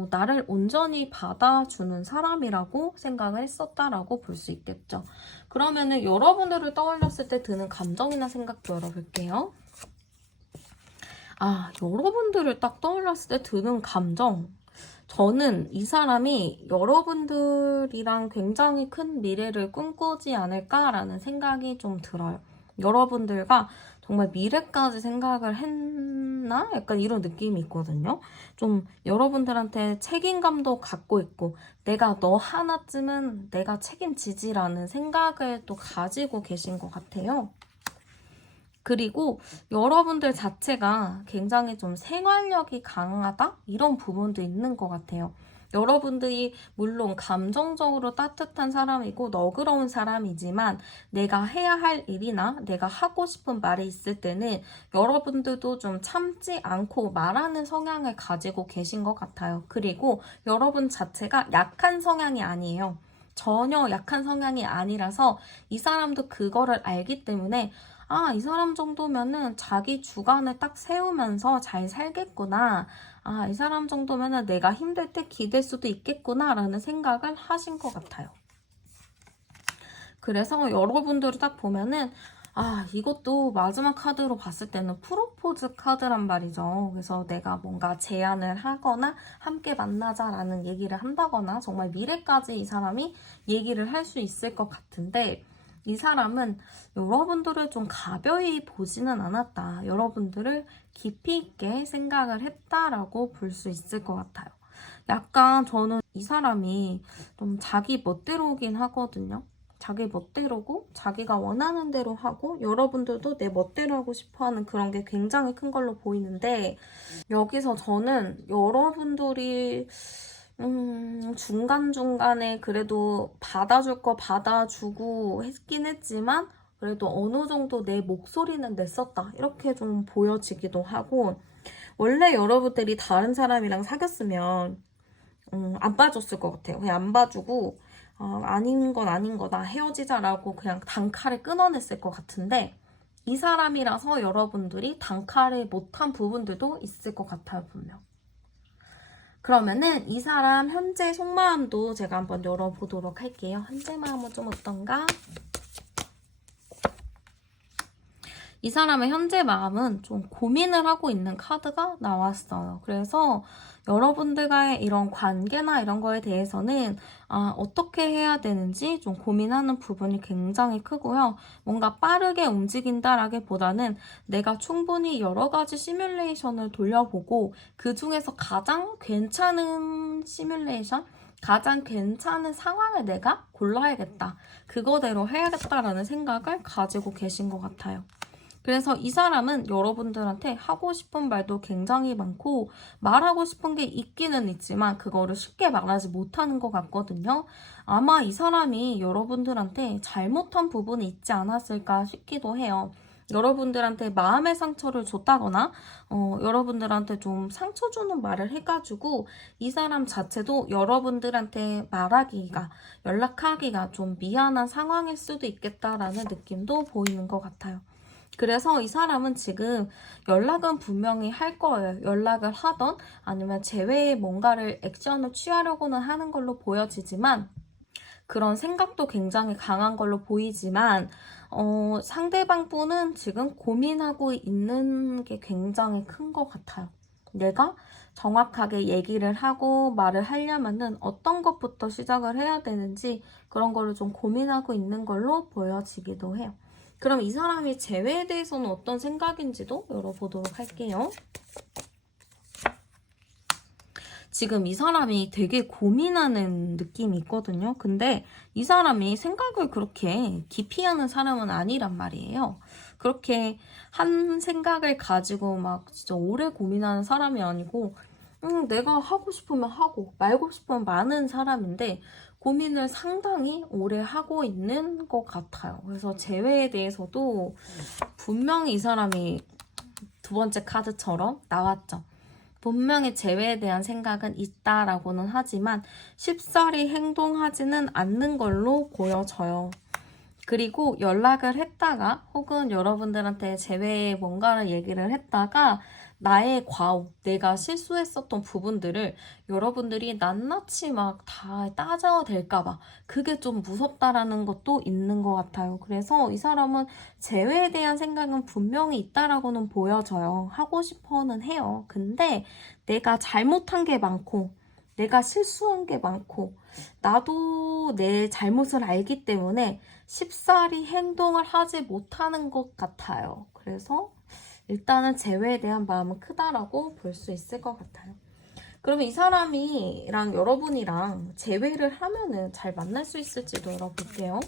나를 온전히 받아주는 사람이라고 생각을 했었다라고 볼 수 있겠죠. 그러면은 여러분들을 떠올렸을 때 드는 감정이나 생각도 열어볼게요. 여러분들을 딱 떠올렸을 때 드는 감정. 저는 이 사람이 여러분들이랑 굉장히 큰 미래를 꿈꾸지 않을까라는 생각이 좀 들어요. 여러분들과 정말 미래까지 생각을 했나? 약간 이런 느낌이 있거든요. 좀 여러분들한테 책임감도 갖고 있고 내가 너 하나쯤은 내가 책임지지라는 생각을 또 가지고 계신 것 같아요. 그리고 여러분들 자체가 굉장히 좀 생활력이 강하다? 이런 부분도 있는 것 같아요. 여러분들이 물론 감정적으로 따뜻한 사람이고 너그러운 사람이지만 내가 해야 할 일이나 내가 하고 싶은 말이 있을 때는 여러분들도 좀 참지 않고 말하는 성향을 가지고 계신 것 같아요. 그리고 여러분 자체가 약한 성향이 아니에요. 전혀 약한 성향이 아니라서 이 사람도 그거를 알기 때문에 아, 이 사람 정도면은 자기 주관을 딱 세우면서 잘 살겠구나. 아, 이 사람 정도면은 내가 힘들 때 기댈 수도 있겠구나 라는 생각을 하신 것 같아요. 그래서 여러분들이 딱 보면은 아, 이것도 마지막 카드로 봤을 때는 프로포즈 카드란 말이죠. 그래서 내가 뭔가 제안을 하거나 함께 만나자라는 얘기를 한다거나 정말 미래까지 이 사람이 얘기를 할 수 있을 것 같은데 이 사람은 여러분들을 좀 가벼이 보지는 않았다. 여러분들을 깊이 있게 생각을 했다라고 볼 수 있을 것 같아요. 약간 저는 이 사람이 좀 자기 멋대로긴 하거든요. 자기 멋대로고 자기가 원하는 대로 하고 여러분들도 내 멋대로 하고 싶어하는 그런 게 굉장히 큰 걸로 보이는데 여기서 저는 여러분들이 중간중간에 그래도 받아줄 거 받아주고 했긴 했지만 그래도 어느 정도 내 목소리는 냈었다 이렇게 좀 보여지기도 하고 원래 여러분들이 다른 사람이랑 사귀었으면 안 봐줬을 것 같아요. 그냥 안 봐주고 아닌 건 아닌 거다 헤어지자라고 그냥 단칼에 끊어냈을 것 같은데 이 사람이라서 여러분들이 단칼에 못한 부분들도 있을 것 같아요, 분명. 그러면은 이 사람 현재 속마음도 제가 한번 열어보도록 할게요. 현재 마음은 좀 어떤가? 이 사람의 현재 마음은 좀 고민을 하고 있는 카드가 나왔어요. 그래서 여러분들과의 이런 관계나 이런 거에 대해서는 어떻게 해야 되는지 좀 고민하는 부분이 굉장히 크고요. 뭔가 빠르게 움직인다라기보다는 내가 충분히 여러 가지 시뮬레이션을 돌려보고 그 중에서 가장 괜찮은 시뮬레이션, 가장 괜찮은 상황을 내가 골라야겠다. 그거대로 해야겠다라는 생각을 가지고 계신 것 같아요. 그래서 이 사람은 여러분들한테 하고 싶은 말도 굉장히 많고 말하고 싶은 게 있기는 있지만 그거를 쉽게 말하지 못하는 것 같거든요. 아마 이 사람이 여러분들한테 잘못한 부분이 있지 않았을까 싶기도 해요. 여러분들한테 마음의 상처를 줬다거나 여러분들한테 좀 상처 주는 말을 해가지고 이 사람 자체도 여러분들한테 말하기가 연락하기가 좀 미안한 상황일 수도 있겠다라는 느낌도 보이는 것 같아요. 그래서 이 사람은 지금 연락은 분명히 할 거예요. 연락을 하던 아니면 제외의 뭔가를 액션을 취하려고는 하는 걸로 보여지지만 그런 생각도 굉장히 강한 걸로 보이지만 상대방 분은 지금 고민하고 있는 게 굉장히 큰 것 같아요. 내가 정확하게 얘기를 하고 말을 하려면은 어떤 것부터 시작을 해야 되는지 그런 거를 좀 고민하고 있는 걸로 보여지기도 해요. 그럼 이 사람이 재회에 대해서는 어떤 생각인지도 열어보도록 할게요. 지금 이 사람이 되게 고민하는 느낌이 있거든요. 근데 이 사람이 생각을 그렇게 깊이 하는 사람은 아니란 말이에요. 그렇게 한 생각을 가지고 막 진짜 오래 고민하는 사람이 아니고 내가 하고 싶으면 하고 말고 싶으면 마는 사람인데 고민을 상당히 오래 하고 있는 것 같아요. 그래서 재회에 대해서도 분명히 이 사람이 두 번째 카드처럼 나왔죠. 분명히 재회에 대한 생각은 있다라고는 하지만 쉽사리 행동하지는 않는 걸로 보여져요. 그리고 연락을 했다가 혹은 여러분들한테 재회에 뭔가를 얘기를 했다가 나의 과오, 내가 실수했었던 부분들을 여러분들이 낱낱이 막 다 따져댈까봐 그게 좀 무섭다라는 것도 있는 것 같아요. 그래서 이 사람은 재회에 대한 생각은 분명히 있다라고는 보여져요. 하고 싶어는 해요. 근데 내가 잘못한 게 많고 내가 실수한 게 많고 나도 내 잘못을 알기 때문에 쉽사리 행동을 하지 못하는 것 같아요. 그래서 일단은 재회에 대한 마음은 크다라고 볼 수 있을 것 같아요. 그러면 이 사람이랑 여러분이랑 재회를 하면은 잘 만날 수 있을지도 열어볼게요.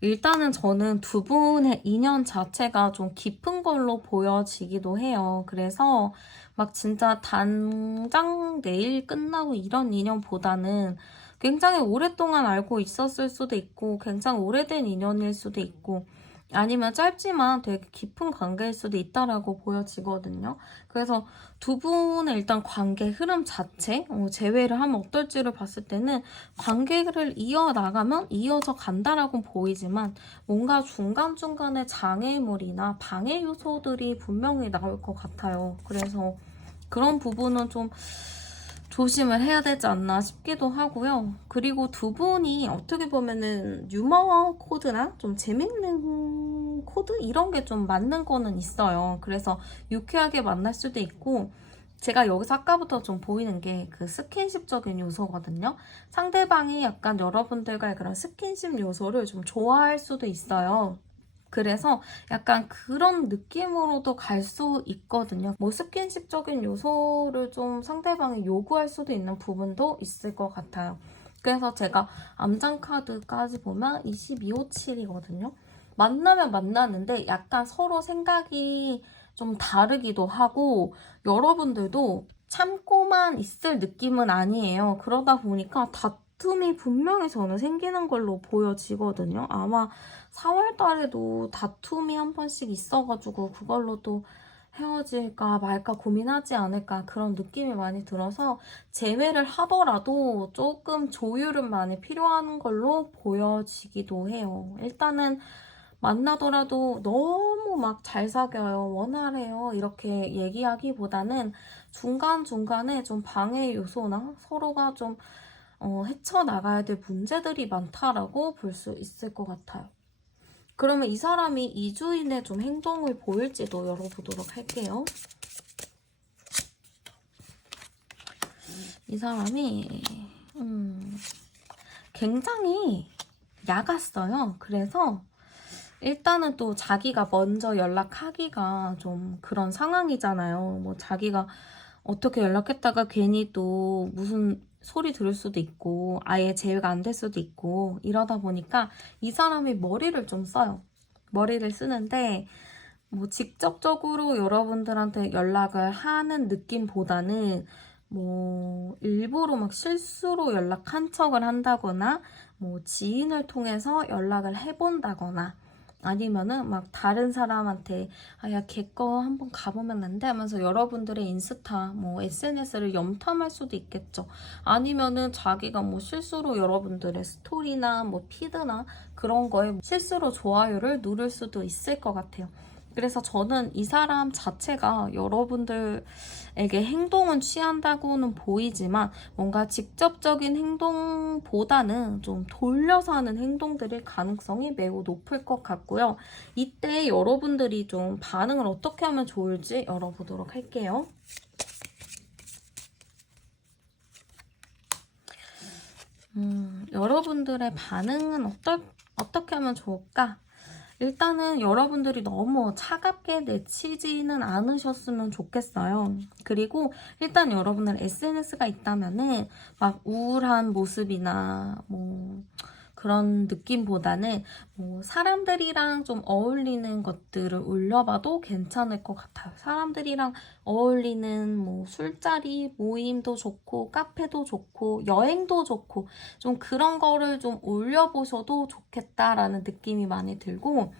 일단은 저는 두 분의 인연 자체가 좀 깊은 걸로 보여지기도 해요. 그래서 막 진짜 당장 내일 끝나고 이런 인연보다는 굉장히 오랫동안 알고 있었을 수도 있고 굉장히 오래된 인연일 수도 있고 아니면 짧지만 되게 깊은 관계일 수도 있다라고 보여지거든요. 그래서 두 분의 일단 관계 흐름 자체, 제외를 하면 어떨지를 봤을 때는 관계를 이어나가면 이어져 간다라고 보이지만 뭔가 중간중간에 장애물이나 방해 요소들이 분명히 나올 것 같아요. 그래서 그런 부분은 좀 조심을 해야 되지 않나 싶기도 하고요. 그리고 두 분이 어떻게 보면은 유머 코드나 좀 재밌는 코드? 이런 게 좀 맞는 거는 있어요. 그래서 유쾌하게 만날 수도 있고, 제가 여기서 아까부터 좀 보이는 게 그 스킨십적인 요소거든요. 상대방이 약간 여러분들과의 그런 스킨십 요소를 좀 좋아할 수도 있어요. 그래서 약간 그런 느낌으로도 갈 수 있거든요. 뭐 스킨십적인 요소를 좀 상대방이 요구할 수도 있는 부분도 있을 것 같아요. 그래서 제가 암장 카드까지 보면 2257이거든요. 만나면 만나는데 약간 서로 생각이 좀 다르기도 하고 여러분들도 참고만 있을 느낌은 아니에요. 그러다 보니까 다툼이 분명히 저는 생기는 걸로 보여지거든요. 아마 4월 달에도 다툼이 한 번씩 있어가지고 그걸로 또 헤어질까 말까 고민하지 않을까 그런 느낌이 많이 들어서 재회를 하더라도 조금 조율은 많이 필요한 걸로 보여지기도 해요. 일단은 만나더라도 너무 막 잘 사귀어요, 원활해요 이렇게 얘기하기보다는 중간중간에 좀 방해 요소나 서로가 좀 헤쳐나가야 될 문제들이 많다라고 볼 수 있을 것 같아요. 그러면 이 사람이 2주인의 좀 행동을 보일지도 열어보도록 할게요. 이 사람이 굉장히 야갔어요. 그래서 일단은 또 자기가 먼저 연락하기가 좀 그런 상황이잖아요. 뭐 자기가 어떻게 연락했다가 괜히 또 무슨 소리 들을 수도 있고 아예 제외가 안 될 수도 있고 이러다 보니까 이 사람이 머리를 좀 써요. 머리를 쓰는데 뭐 직접적으로 여러분들한테 연락을 하는 느낌보다는 뭐 일부러 막 실수로 연락한 척을 한다거나 뭐 지인을 통해서 연락을 해본다거나 아니면은 막 다른 사람한테 야 걔 거 한번 가보면 안 돼? 하면서 여러분들의 인스타 뭐 SNS를 염탐할 수도 있겠죠. 아니면은 자기가 뭐 실수로 여러분들의 스토리나 뭐 피드나 그런 거에 실수로 좋아요를 누를 수도 있을 것 같아요. 그래서 저는 이 사람 자체가 여러분들에게 행동은 취한다고는 보이지만 뭔가 직접적인 행동보다는 좀 돌려서 하는 행동들일 가능성이 매우 높을 것 같고요. 이때 여러분들이 좀 반응을 어떻게 하면 좋을지 열어보도록 할게요. 여러분들의 반응은 어떻게 하면 좋을까? 일단은 여러분들이 너무 차갑게 내치지는 않으셨으면 좋겠어요. 그리고 일단 여러분들 SNS가 있다면은 막 우울한 모습이나 뭐 그런 느낌보다는 뭐 사람들이랑 좀 어울리는 것들을 올려봐도 괜찮을 것 같아요. 사람들이랑 어울리는 뭐 술자리 모임도 좋고 카페도 좋고 여행도 좋고 좀 그런 거를 좀 올려보셔도 좋겠다라는 느낌이 많이 들고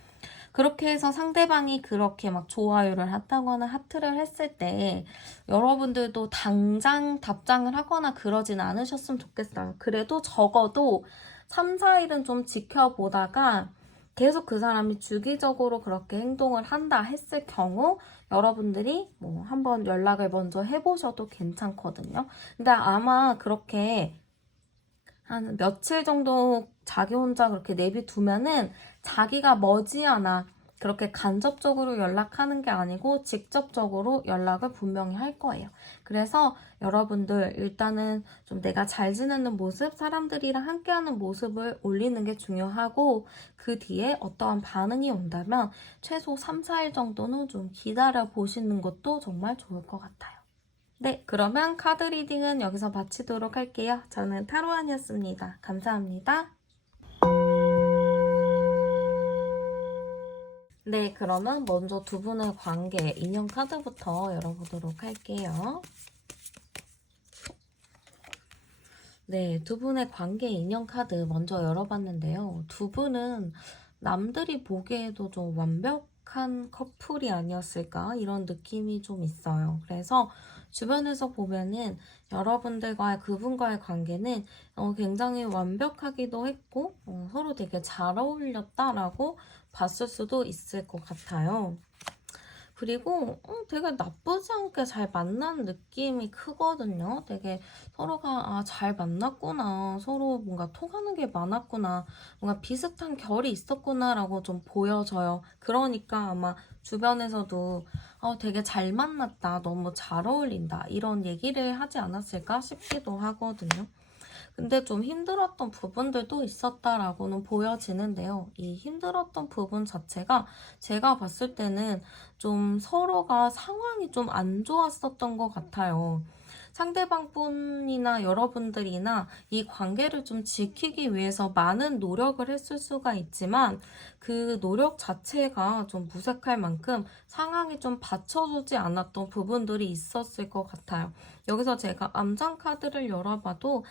그렇게 해서 상대방이 그렇게 막 좋아요를 한다거나 하트를 했을 때 여러분들도 당장 답장을 하거나 그러진 않으셨으면 좋겠어요. 그래도 적어도 3, 4일은 좀 지켜보다가 계속 그 사람이 주기적으로 그렇게 행동을 한다 했을 경우 여러분들이 뭐 한번 연락을 먼저 해보셔도 괜찮거든요. 근데 아마 그렇게 한 며칠 정도 자기 혼자 그렇게 내비두면은 자기가 머지않아 그렇게 간접적으로 연락하는 게 아니고 직접적으로 연락을 분명히 할 거예요. 그래서 여러분들 일단은 좀 내가 잘 지내는 모습, 사람들이랑 함께하는 모습을 올리는 게 중요하고 그 뒤에 어떠한 반응이 온다면 최소 3, 4일 정도는 좀 기다려 보시는 것도 정말 좋을 것 같아요. 네, 그러면 카드 리딩은 여기서 마치도록 할게요. 저는 타로안이었습니다. 감사합니다. 네, 그러면 먼저 두 분의 관계, 인연 카드부터 열어보도록 할게요. 네, 두 분의 관계 인연 카드 먼저 열어봤는데요. 두 분은 남들이 보기에도 좀 완벽한 커플이 아니었을까 이런 느낌이 좀 있어요. 그래서 주변에서 보면은 여러분들과의 그분과의 관계는 굉장히 완벽하기도 했고 서로 되게 잘 어울렸다라고 봤을 수도 있을 것 같아요. 그리고 되게 나쁘지 않게 잘 만난 느낌이 크거든요. 되게 서로가 잘 만났구나. 서로 뭔가 통하는 게 많았구나. 뭔가 비슷한 결이 있었구나라고 좀 보여져요. 그러니까 아마 주변에서도 되게 잘 만났다. 너무 잘 어울린다. 이런 얘기를 하지 않았을까 싶기도 하거든요. 근데 좀 힘들었던 부분들도 있었다라고는 보여지는데요. 이 힘들었던 부분 자체가 제가 봤을 때는 좀 서로가 상황이 좀 안 좋았었던 것 같아요. 상대방뿐이나 여러분들이나 이 관계를 좀 지키기 위해서 많은 노력을 했을 수가 있지만 그 노력 자체가 좀 무색할 만큼 상황이 좀 받쳐주지 않았던 부분들이 있었을 것 같아요. 여기서 제가 암장 카드를 열어봐도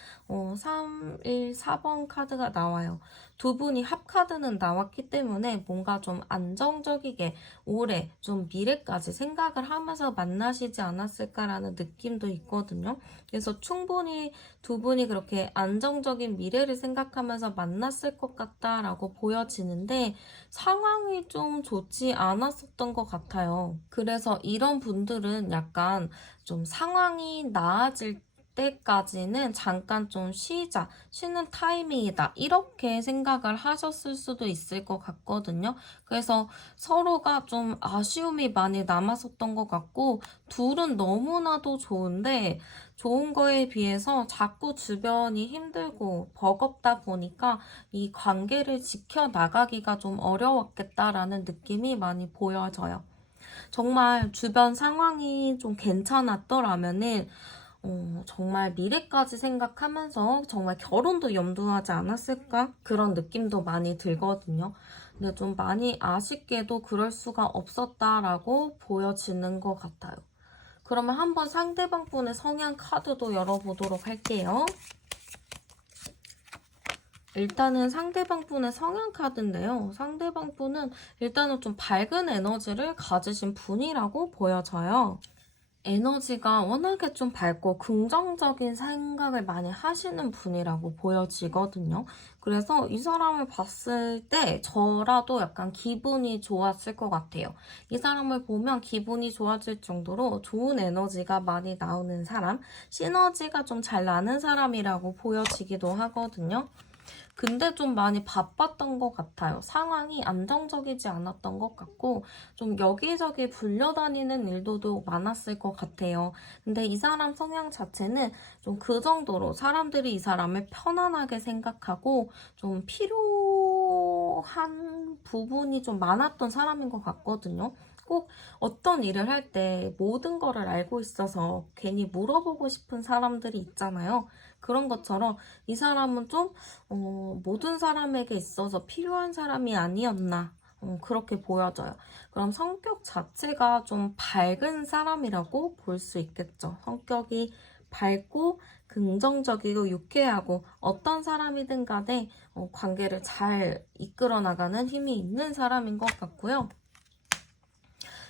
3, 1, 4번 카드가 나와요. 두 분이 합 카드는 나왔기 때문에 뭔가 좀 안정적이게 오래 좀 미래까지 생각을 하면서 만나시지 않았을까라는 느낌도 있거든요. 그래서 충분히 두 분이 그렇게 안정적인 미래를 생각하면서 만났을 것 같다라고 보여지는데 상황이 좀 좋지 않았었던 것 같아요. 그래서 이런 분들은 약간 좀 상황이 나아질 때까지는 잠깐 좀 쉬는 타이밍이다. 이렇게 생각을 하셨을 수도 있을 것 같거든요. 그래서 서로가 좀 아쉬움이 많이 남았었던 것 같고, 둘은 너무나도 좋은데, 좋은 거에 비해서 자꾸 주변이 힘들고 버겁다 보니까 이 관계를 지켜나가기가 좀 어려웠겠다라는 느낌이 많이 보여져요. 정말 주변 상황이 좀 괜찮았더라면은 정말 미래까지 생각하면서 정말 결혼도 염두하지 않았을까? 그런 느낌도 많이 들거든요. 근데 좀 많이 아쉽게도 그럴 수가 없었다라고 보여지는 것 같아요. 그러면 한번 상대방 분의 성향 카드도 열어보도록 할게요. 일단은 상대방 분의 성향 카드인데요. 상대방 분은 일단은 좀 밝은 에너지를 가지신 분이라고 보여져요. 에너지가 워낙에 좀 밝고 긍정적인 생각을 많이 하시는 분이라고 보여지거든요. 그래서 이 사람을 봤을 때 저라도 약간 기분이 좋았을 것 같아요. 이 사람을 보면 기분이 좋아질 정도로 좋은 에너지가 많이 나오는 사람, 시너지가 좀 잘 나는 사람이라고 보여지기도 하거든요. 근데 좀 많이 바빴던 것 같아요. 상황이 안정적이지 않았던 것 같고 좀 여기저기 불려다니는 일도 많았을 것 같아요. 근데 이 사람 성향 자체는 좀 그 정도로 사람들이 이 사람을 편안하게 생각하고 좀 필요한 부분이 좀 많았던 사람인 것 같거든요. 꼭 어떤 일을 할 때 모든 거를 알고 있어서 괜히 물어보고 싶은 사람들이 있잖아요. 그런 것처럼 이 사람은 좀 모든 사람에게 있어서 필요한 사람이 아니었나. 그렇게 보여져요. 그럼 성격 자체가 좀 밝은 사람이라고 볼 수 있겠죠. 성격이 밝고 긍정적이고 유쾌하고 어떤 사람이든 간에 관계를 잘 이끌어 나가는 힘이 있는 사람인 것 같고요.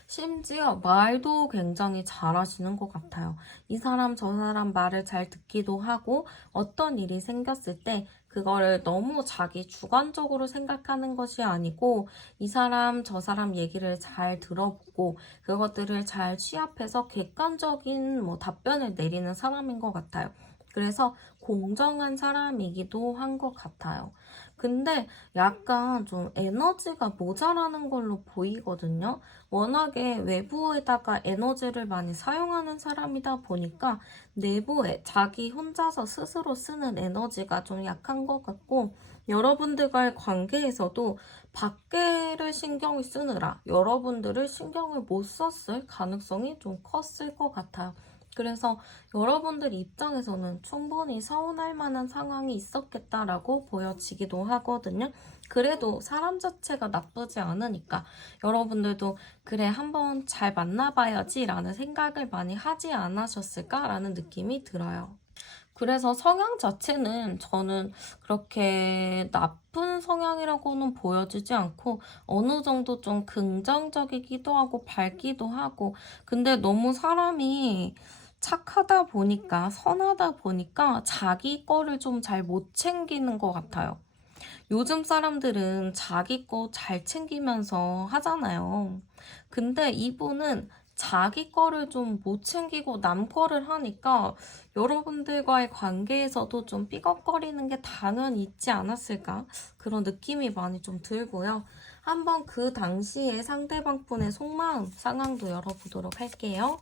심지어 말도 굉장히 잘하시는 것 같아요. 이 사람 저 사람 말을 잘 듣기도 하고 어떤 일이 생겼을 때 그거를 너무 자기 주관적으로 생각하는 것이 아니고 이 사람 저 사람 얘기를 잘 들어보고 그것들을 잘 취합해서 객관적인 답변을 내리는 사람인 것 같아요. 그래서 공정한 사람이기도 한 것 같아요. 근데 약간 좀 에너지가 모자라는 걸로 보이거든요. 워낙에 외부에다가 에너지를 많이 사용하는 사람이다 보니까 내부에 자기 혼자서 스스로 쓰는 에너지가 좀 약한 것 같고 여러분들과의 관계에서도 밖에를 신경을 쓰느라 여러분들을 신경을 못 썼을 가능성이 좀 컸을 것 같아요. 그래서 여러분들 입장에서는 충분히 서운할 만한 상황이 있었겠다라고 보여지기도 하거든요. 그래도 사람 자체가 나쁘지 않으니까 여러분들도 그래 한번 잘 만나봐야지 라는 생각을 많이 하지 않으셨을까라는 느낌이 들어요. 그래서 성향 자체는 저는 그렇게 나쁜 성향이라고는 보여지지 않고 어느 정도 좀 긍정적이기도 하고 밝기도 하고 근데 너무 사람이 착하다 보니까 선하다 보니까 자기 거를 좀 잘 못 챙기는 것 같아요. 요즘 사람들은 자기 거 잘 챙기면서 하잖아요. 근데 이분은 자기 거를 좀 못 챙기고 남 거를 하니까 여러분들과의 관계에서도 좀 삐걱거리는 게 당연히 있지 않았을까? 그런 느낌이 많이 좀 들고요. 한번 그 당시에 상대방 분의 속마음 상황도 열어보도록 할게요.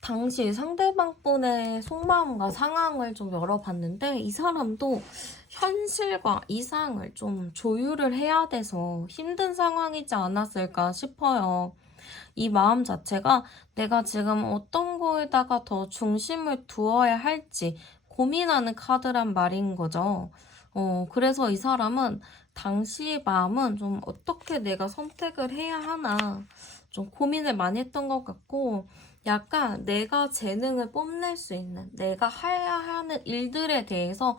당시 상대방 분의 속마음과 상황을 좀 열어봤는데 이 사람도 현실과 이상을 좀 조율을 해야 돼서 힘든 상황이지 않았을까 싶어요. 이 마음 자체가 내가 지금 어떤 거에다가 더 중심을 두어야 할지 고민하는 카드란 말인 거죠. 그래서 이 사람은 당시의 마음은 좀 어떻게 내가 선택을 해야 하나 좀 고민을 많이 했던 것 같고 약간 내가 재능을 뽐낼 수 있는 내가 해야 하는 일들에 대해서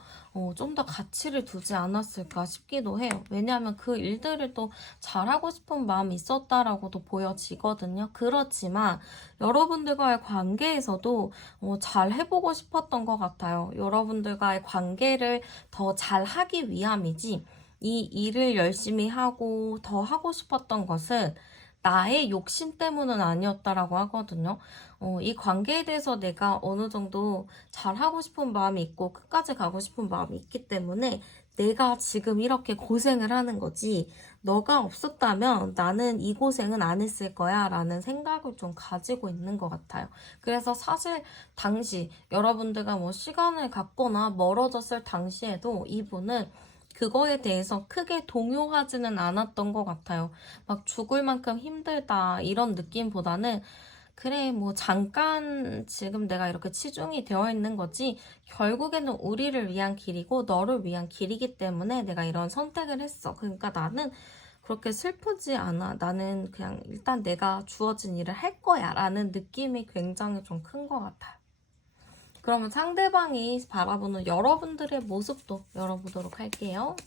좀 더 가치를 두지 않았을까 싶기도 해요. 왜냐하면 그 일들을 또 잘하고 싶은 마음이 있었다라고도 보여지거든요. 그렇지만 여러분들과의 관계에서도 잘 해보고 싶었던 것 같아요. 여러분들과의 관계를 더 잘하기 위함이지 이 일을 열심히 하고 더 하고 싶었던 것은 나의 욕심 때문은 아니었다라고 하거든요. 이 관계에 대해서 내가 어느 정도 잘하고 싶은 마음이 있고 끝까지 가고 싶은 마음이 있기 때문에 내가 지금 이렇게 고생을 하는 거지 너가 없었다면 나는 이 고생은 안 했을 거야 라는 생각을 좀 가지고 있는 것 같아요. 그래서 사실 당시 여러분들과 뭐 시간을 갖거나 멀어졌을 당시에도 이분은 그거에 대해서 크게 동요하지는 않았던 것 같아요. 막 죽을 만큼 힘들다 이런 느낌보다는 그래 뭐 잠깐 지금 내가 이렇게 치중이 되어 있는 거지 결국에는 우리를 위한 길이고 너를 위한 길이기 때문에 내가 이런 선택을 했어. 그러니까 나는 그렇게 슬프지 않아. 나는 그냥 일단 내가 주어진 일을 할 거야 라는 느낌이 굉장히 좀 큰 것 같아요. 그러면 상대방이 바라보는 여러분들의 모습도 열어보도록 할게요.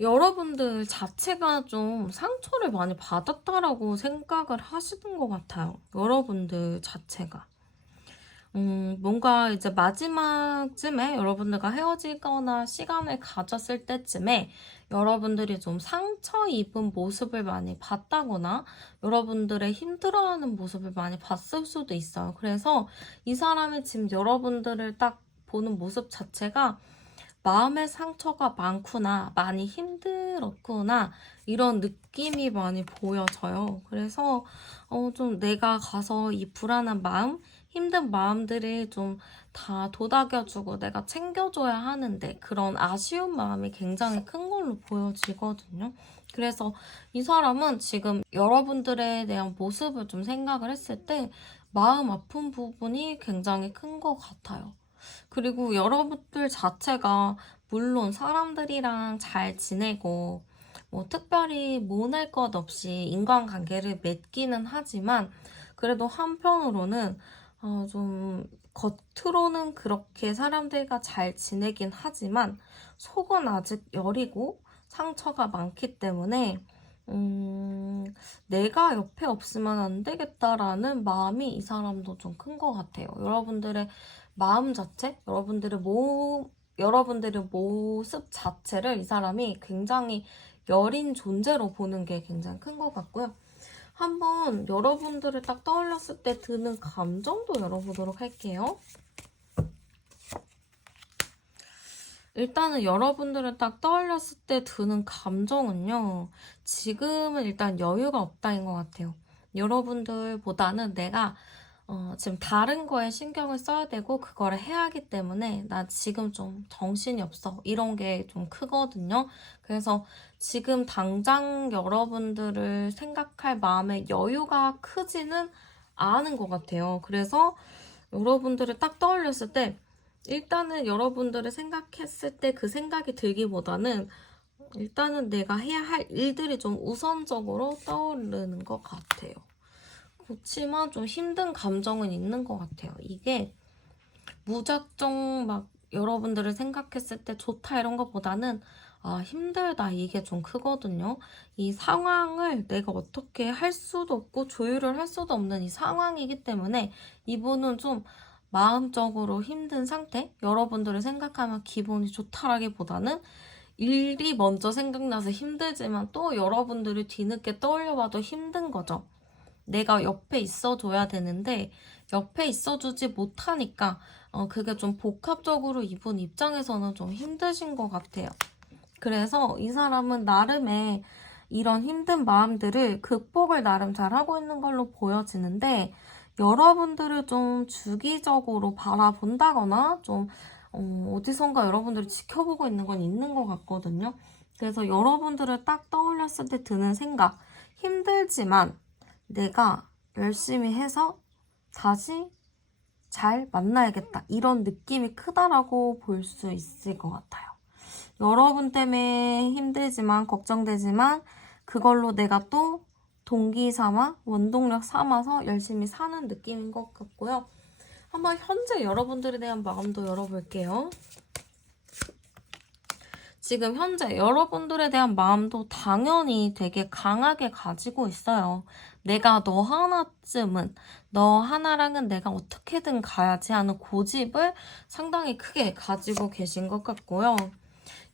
여러분들 자체가 좀 상처를 많이 받았다라고 생각을 하시는 것 같아요. 여러분들 자체가. 뭔가 이제 마지막쯤에 여러분들과 헤어지거나 시간을 가졌을 때쯤에 여러분들이 좀 상처 입은 모습을 많이 봤다거나 여러분들의 힘들어하는 모습을 많이 봤을 수도 있어요. 그래서 이 사람이 지금 여러분들을 딱 보는 모습 자체가 마음의 상처가 많구나, 많이 힘들었구나, 이런 느낌이 많이 보여져요. 그래서, 좀 내가 가서 이 불안한 마음, 힘든 마음들을 좀 다 도닥여주고 내가 챙겨줘야 하는데, 그런 아쉬운 마음이 굉장히 큰 걸로 보여지거든요. 그래서 이 사람은 지금 여러분들에 대한 모습을 좀 생각을 했을 때, 마음 아픈 부분이 굉장히 큰 것 같아요. 그리고 여러분들 자체가 물론 사람들이랑 잘 지내고 뭐 특별히 모날 것 없이 인간관계를 맺기는 하지만 그래도 한편으로는 좀 겉으로는 그렇게 사람들과 잘 지내긴 하지만 속은 아직 여리고 상처가 많기 때문에 내가 옆에 없으면 안 되겠다라는 마음이 이 사람도 좀 큰 것 같아요. 여러분들의 마음 자체, 여러분들의 모습 자체를 이 사람이 굉장히 여린 존재로 보는 게 굉장히 큰 것 같고요. 한번 여러분들을 딱 떠올렸을 때 드는 감정도 열어보도록 할게요. 일단은 여러분들을 딱 떠올렸을 때 드는 감정은요. 지금은 일단 여유가 없다인 것 같아요. 여러분들보다는 내가 지금 다른 거에 신경을 써야 되고 그거를 해야 하기 때문에 나 지금 좀 정신이 없어. 이런 게 좀 크거든요. 그래서 지금 당장 여러분들을 생각할 마음의 여유가 크지는 않은 것 같아요. 그래서 여러분들을 딱 떠올렸을 때 일단은 여러분들을 생각했을 때 그 생각이 들기보다는 일단은 내가 해야 할 일들이 좀 우선적으로 떠오르는 것 같아요. 그렇지만 좀 힘든 감정은 있는 것 같아요. 이게 무작정 막 여러분들을 생각했을 때 좋다 이런 것보다는 힘들다 이게 좀 크거든요. 이 상황을 내가 어떻게 할 수도 없고 조율을 할 수도 없는 이 상황이기 때문에 이분은 좀 마음적으로 힘든 상태? 여러분들을 생각하면 기분이 좋다라기보다는 일이 먼저 생각나서 힘들지만 또 여러분들을 뒤늦게 떠올려봐도 힘든 거죠. 내가 옆에 있어줘야 되는데 옆에 있어주지 못하니까 그게 좀 복합적으로 이분 입장에서는 좀 힘드신 것 같아요. 그래서 이 사람은 나름의 이런 힘든 마음들을 극복을 나름 잘하고 있는 걸로 보여지는데 여러분들을 좀 주기적으로 바라본다거나 좀 어디선가 여러분들을 지켜보고 있는 건 있는 것 같거든요. 그래서 여러분들을 딱 떠올렸을 때 드는 생각, 힘들지만 내가 열심히 해서 다시 잘 만나야겠다. 이런 느낌이 크다라고 볼 수 있을 것 같아요. 여러분 때문에 힘들지만 걱정되지만 그걸로 내가 또 동기 삼아 원동력 삼아서 열심히 사는 느낌인 것 같고요. 한번 현재 여러분들에 대한 마음도 열어볼게요. 지금 현재 여러분들에 대한 마음도 당연히 되게 강하게 가지고 있어요. 내가 너 하나쯤은, 너 하나랑은 내가 어떻게든 가야지 하는 고집을 상당히 크게 가지고 계신 것 같고요.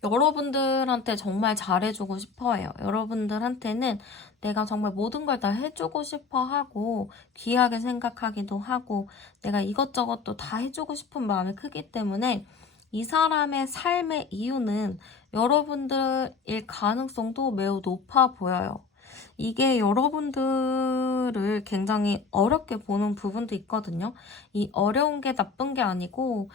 여러분들한테 정말 잘해주고 싶어 해요. 여러분들한테는 내가 정말 모든 걸 다 해주고 싶어 하고 귀하게 생각하기도 하고 내가 이것저것 또 다 해주고 싶은 마음이 크기 때문에 이 사람의 삶의 이유는 여러분들일 가능성도 매우 높아 보여요. 이게 여러분들을 굉장히 어렵게 보는 부분도 있거든요. 이 어려운 게 나쁜 게 아니고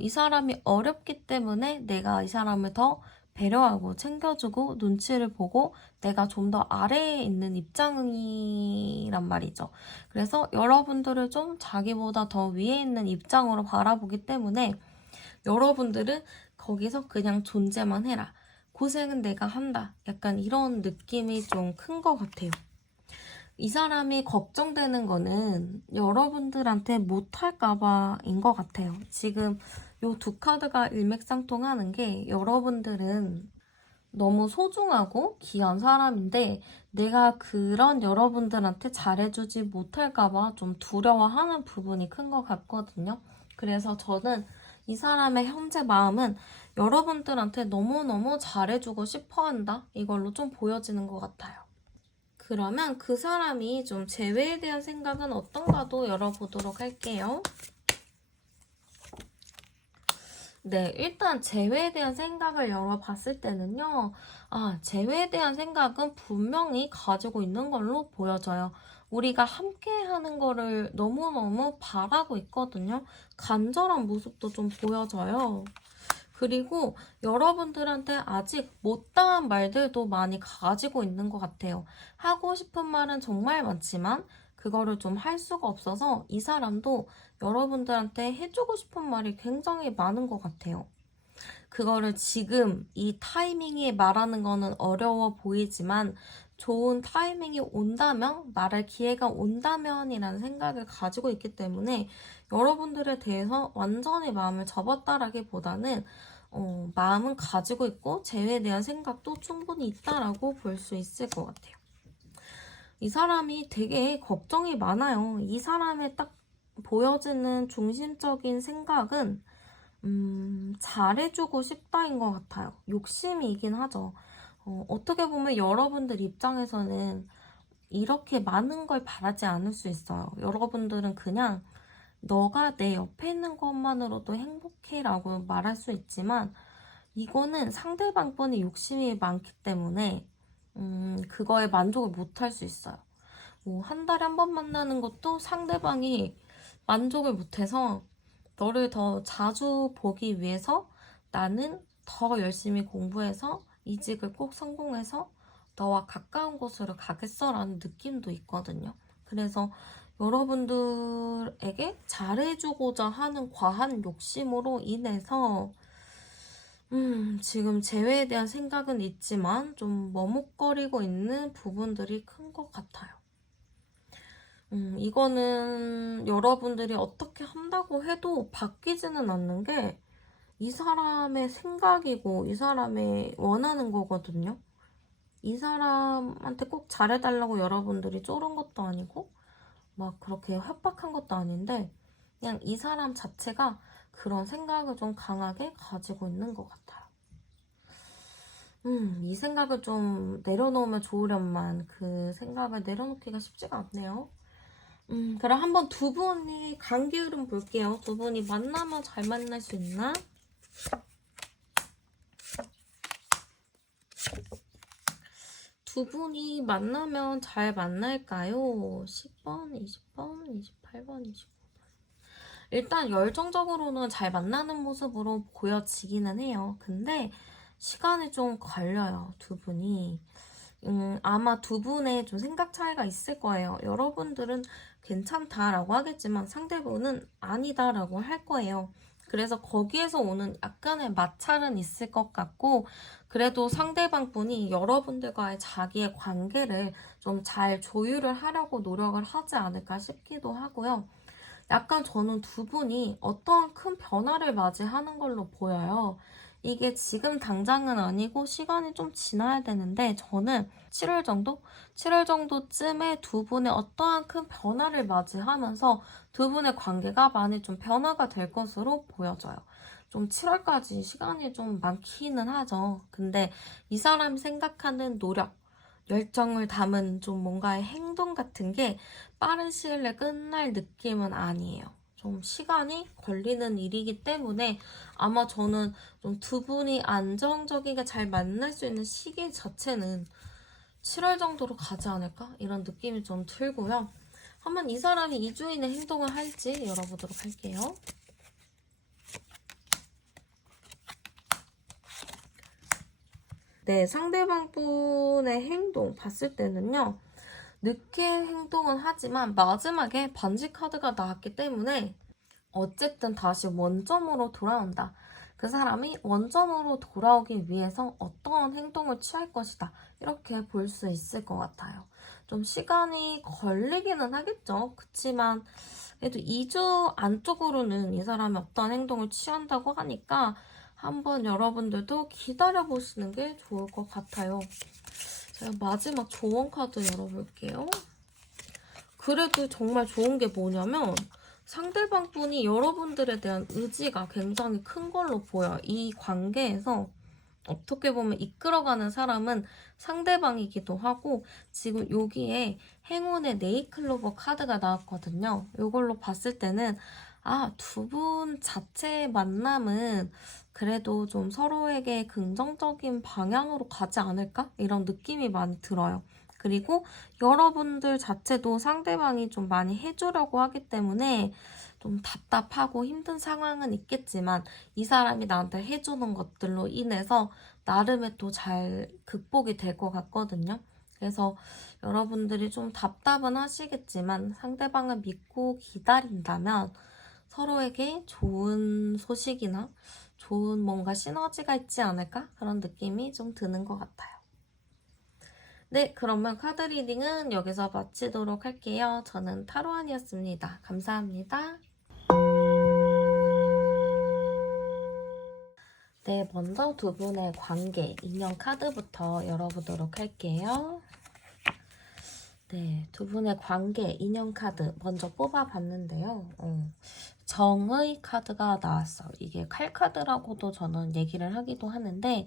이 사람이 어렵기 때문에 내가 이 사람을 더 배려하고 챙겨주고 눈치를 보고 내가 좀 더 아래에 있는 입장이란 말이죠. 그래서 여러분들을 좀 자기보다 더 위에 있는 입장으로 바라보기 때문에 여러분들은 거기서 그냥 존재만 해라. 고생은 내가 한다. 약간 이런 느낌이 좀 큰 것 같아요. 이 사람이 걱정되는 거는 여러분들한테 못할까봐인 것 같아요. 지금 요 두 카드가 일맥상통하는 게 여러분들은 너무 소중하고 귀한 사람인데 내가 그런 여러분들한테 잘해주지 못할까봐 좀 두려워하는 부분이 큰 것 같거든요. 그래서 저는 이 사람의 현재 마음은 여러분들한테 너무너무 잘해주고 싶어 한다. 이걸로 좀 보여지는 것 같아요. 그러면 그 사람이 좀 재회에 대한 생각은 어떤가도 열어보도록 할게요. 네, 일단 재회에 대한 생각을 열어봤을 때는요. 재회에 대한 생각은 분명히 가지고 있는 걸로 보여져요. 우리가 함께 하는 거를 너무너무 바라고 있거든요. 간절한 모습도 좀 보여져요. 그리고 여러분들한테 아직 못다한 말들도 많이 가지고 있는 것 같아요. 하고 싶은 말은 정말 많지만 그거를 좀 할 수가 없어서 이 사람도 여러분들한테 해주고 싶은 말이 굉장히 많은 것 같아요. 그거를 지금 이 타이밍에 말하는 거는 어려워 보이지만 좋은 타이밍이 온다면, 말할 기회가 온다면이라는 생각을 가지고 있기 때문에 여러분들에 대해서 완전히 마음을 접었다라기보다는 마음은 가지고 있고 재회에 대한 생각도 충분히 있다라고 볼 수 있을 것 같아요. 이 사람이 되게 걱정이 많아요. 이 사람의 딱 보여지는 중심적인 생각은 잘해주고 싶다인 것 같아요. 욕심이긴 하죠. 어떻게 보면 여러분들 입장에서는 이렇게 많은 걸 바라지 않을 수 있어요. 여러분들은 그냥 너가 내 옆에 있는 것만으로도 행복해라고 말할 수 있지만 이거는 상대방 분이 욕심이 많기 때문에 그거에 만족을 못 할 수 있어요. 뭐 한 달에 한 번 만나는 것도 상대방이 만족을 못해서 너를 더 자주 보기 위해서 나는 더 열심히 공부해서 이직을 꼭 성공해서 너와 가까운 곳으로 가겠어라는 느낌도 있거든요. 그래서 여러분들에게 잘해주고자 하는 과한 욕심으로 인해서 지금 재회에 대한 생각은 있지만 좀 머뭇거리고 있는 부분들이 큰 것 같아요. 이거는 여러분들이 어떻게 한다고 해도 바뀌지는 않는 게 이 사람의 생각이고 이 사람의 원하는 거거든요. 이 사람한테 꼭 잘해달라고 여러분들이 쪼른 것도 아니고 막 그렇게 협박한 것도 아닌데 그냥 이 사람 자체가 그런 생각을 좀 강하게 가지고 있는 것 같아요. 이 생각을 좀 내려놓으면 좋으련만 그 생각을 내려놓기가 쉽지가 않네요. 그럼 한번 두 분이 관계 흐름 볼게요. 두 분이 만나면 잘 만날 수 있나? 두 분이 만나면 잘 만날까요? 10번, 20번, 28번, 29번. 일단 열정적으로는 잘 만나는 모습으로 보여지기는 해요. 근데 시간이 좀 걸려요, 두 분이. 아마 두 분의 좀 생각 차이가 있을 거예요. 여러분들은 괜찮다라고 하겠지만 상대분은 아니다라고 할 거예요. 그래서 거기에서 오는 약간의 마찰은 있을 것 같고, 그래도 상대방 분이 여러분들과의 자기의 관계를 좀 잘 조율을 하려고 노력을 하지 않을까 싶기도 하고요. 약간 저는 두 분이 어떠한 큰 변화를 맞이하는 걸로 보여요. 이게 지금 당장은 아니고 시간이 좀 지나야 되는데 저는 7월 정도? 7월 정도쯤에 두 분의 어떠한 큰 변화를 맞이하면서 두 분의 관계가 많이 좀 변화가 될 것으로 보여져요. 좀 7월까지 시간이 좀 많기는 하죠. 근데 이 사람이 생각하는 노력, 열정을 담은 좀 뭔가의 행동 같은 게 빠른 시일 내에 끝날 느낌은 아니에요. 좀 시간이 걸리는 일이기 때문에 아마 저는 좀 두 분이 안정적이게 잘 만날 수 있는 시기 자체는 7월 정도로 가지 않을까? 이런 느낌이 좀 들고요. 한번 이 사람이 이주인의 행동을 할지 열어보도록 할게요. 네, 상대방 분의 행동 봤을 때는요. 늦게 행동은 하지만 마지막에 반지 카드가 나왔기 때문에 어쨌든 다시 원점으로 돌아온다. 그 사람이 원점으로 돌아오기 위해서 어떠한 행동을 취할 것이다. 이렇게 볼 수 있을 것 같아요. 좀 시간이 걸리기는 하겠죠. 그치만 그래도 2주 안쪽으로는 이 사람이 어떤 행동을 취한다고 하니까 한번 여러분들도 기다려보시는 게 좋을 것 같아요. 제가 마지막 조언 카드 열어볼게요. 그래도 정말 좋은 게 뭐냐면 상대방 분이 여러분들에 대한 의지가 굉장히 큰 걸로 보여요. 이 관계에서 어떻게 보면 이끌어가는 사람은 상대방이기도 하고 지금 여기에 행운의 네이클로버 카드가 나왔거든요. 이걸로 봤을 때는 두 분 자체의 만남은 그래도 좀 서로에게 긍정적인 방향으로 가지 않을까? 이런 느낌이 많이 들어요. 그리고 여러분들 자체도 상대방이 좀 많이 해주려고 하기 때문에 좀 답답하고 힘든 상황은 있겠지만 이 사람이 나한테 해주는 것들로 인해서 나름의 또 잘 극복이 될 것 같거든요. 그래서 여러분들이 좀 답답은 하시겠지만 상대방을 믿고 기다린다면 서로에게 좋은 소식이나 좋은 뭔가 시너지가 있지 않을까? 그런 느낌이 좀 드는 것 같아요. 네, 그러면 카드 리딩은 여기서 마치도록 할게요. 저는 타로안이었습니다. 감사합니다. 네, 먼저 두 분의 관계, 인연 카드부터 열어보도록 할게요. 네, 두 분의 관계, 인연 카드 먼저 뽑아봤는데요. 정의 카드가 나왔어요. 이게 칼 카드라고도 저는 얘기를 하기도 하는데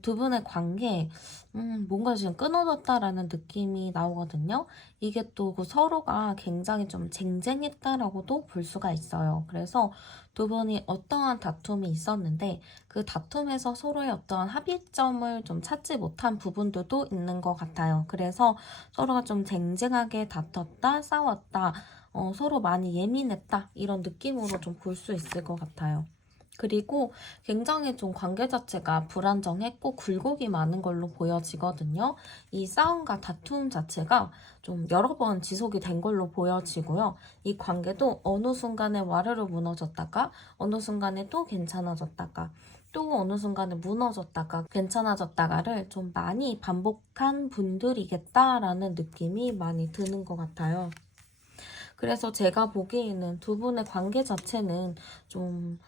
두 분의 관계 뭔가 지금 끊어졌다라는 느낌이 나오거든요. 이게 또 그 서로가 굉장히 좀 쟁쟁했다라고도 볼 수가 있어요. 그래서 두 분이 어떠한 다툼이 있었는데 그 다툼에서 서로의 어떠한 합의점을 좀 찾지 못한 부분들도 있는 것 같아요. 그래서 서로가 좀 쟁쟁하게 다퉜다, 싸웠다, 서로 많이 예민했다 이런 느낌으로 좀 볼 수 있을 것 같아요. 그리고 굉장히 좀 관계 자체가 불안정했고 굴곡이 많은 걸로 보여지거든요. 이 싸움과 다툼 자체가 좀 여러 번 지속이 된 걸로 보여지고요. 이 관계도 어느 순간에 와르르 무너졌다가 어느 순간에 또 괜찮아졌다가 또 어느 순간에 무너졌다가 괜찮아졌다가를 좀 많이 반복한 분들이겠다라는 느낌이 많이 드는 것 같아요. 그래서 제가 보기에는 두 분의 관계 자체는 좀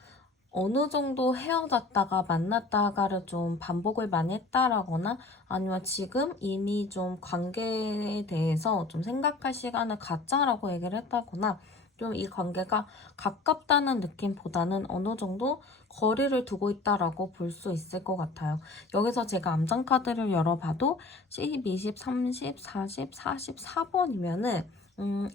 어느 정도 헤어졌다가 만났다가를 좀 반복을 많이 했다라거나 아니면 지금 이미 좀 관계에 대해서 좀 생각할 시간을 갖자라고 얘기를 했다거나 좀 이 관계가 가깝다는 느낌보다는 어느 정도 거리를 두고 있다라고 볼 수 있을 것 같아요. 여기서 제가 암장 카드를 열어봐도 10, 20, 30, 40, 44번이면은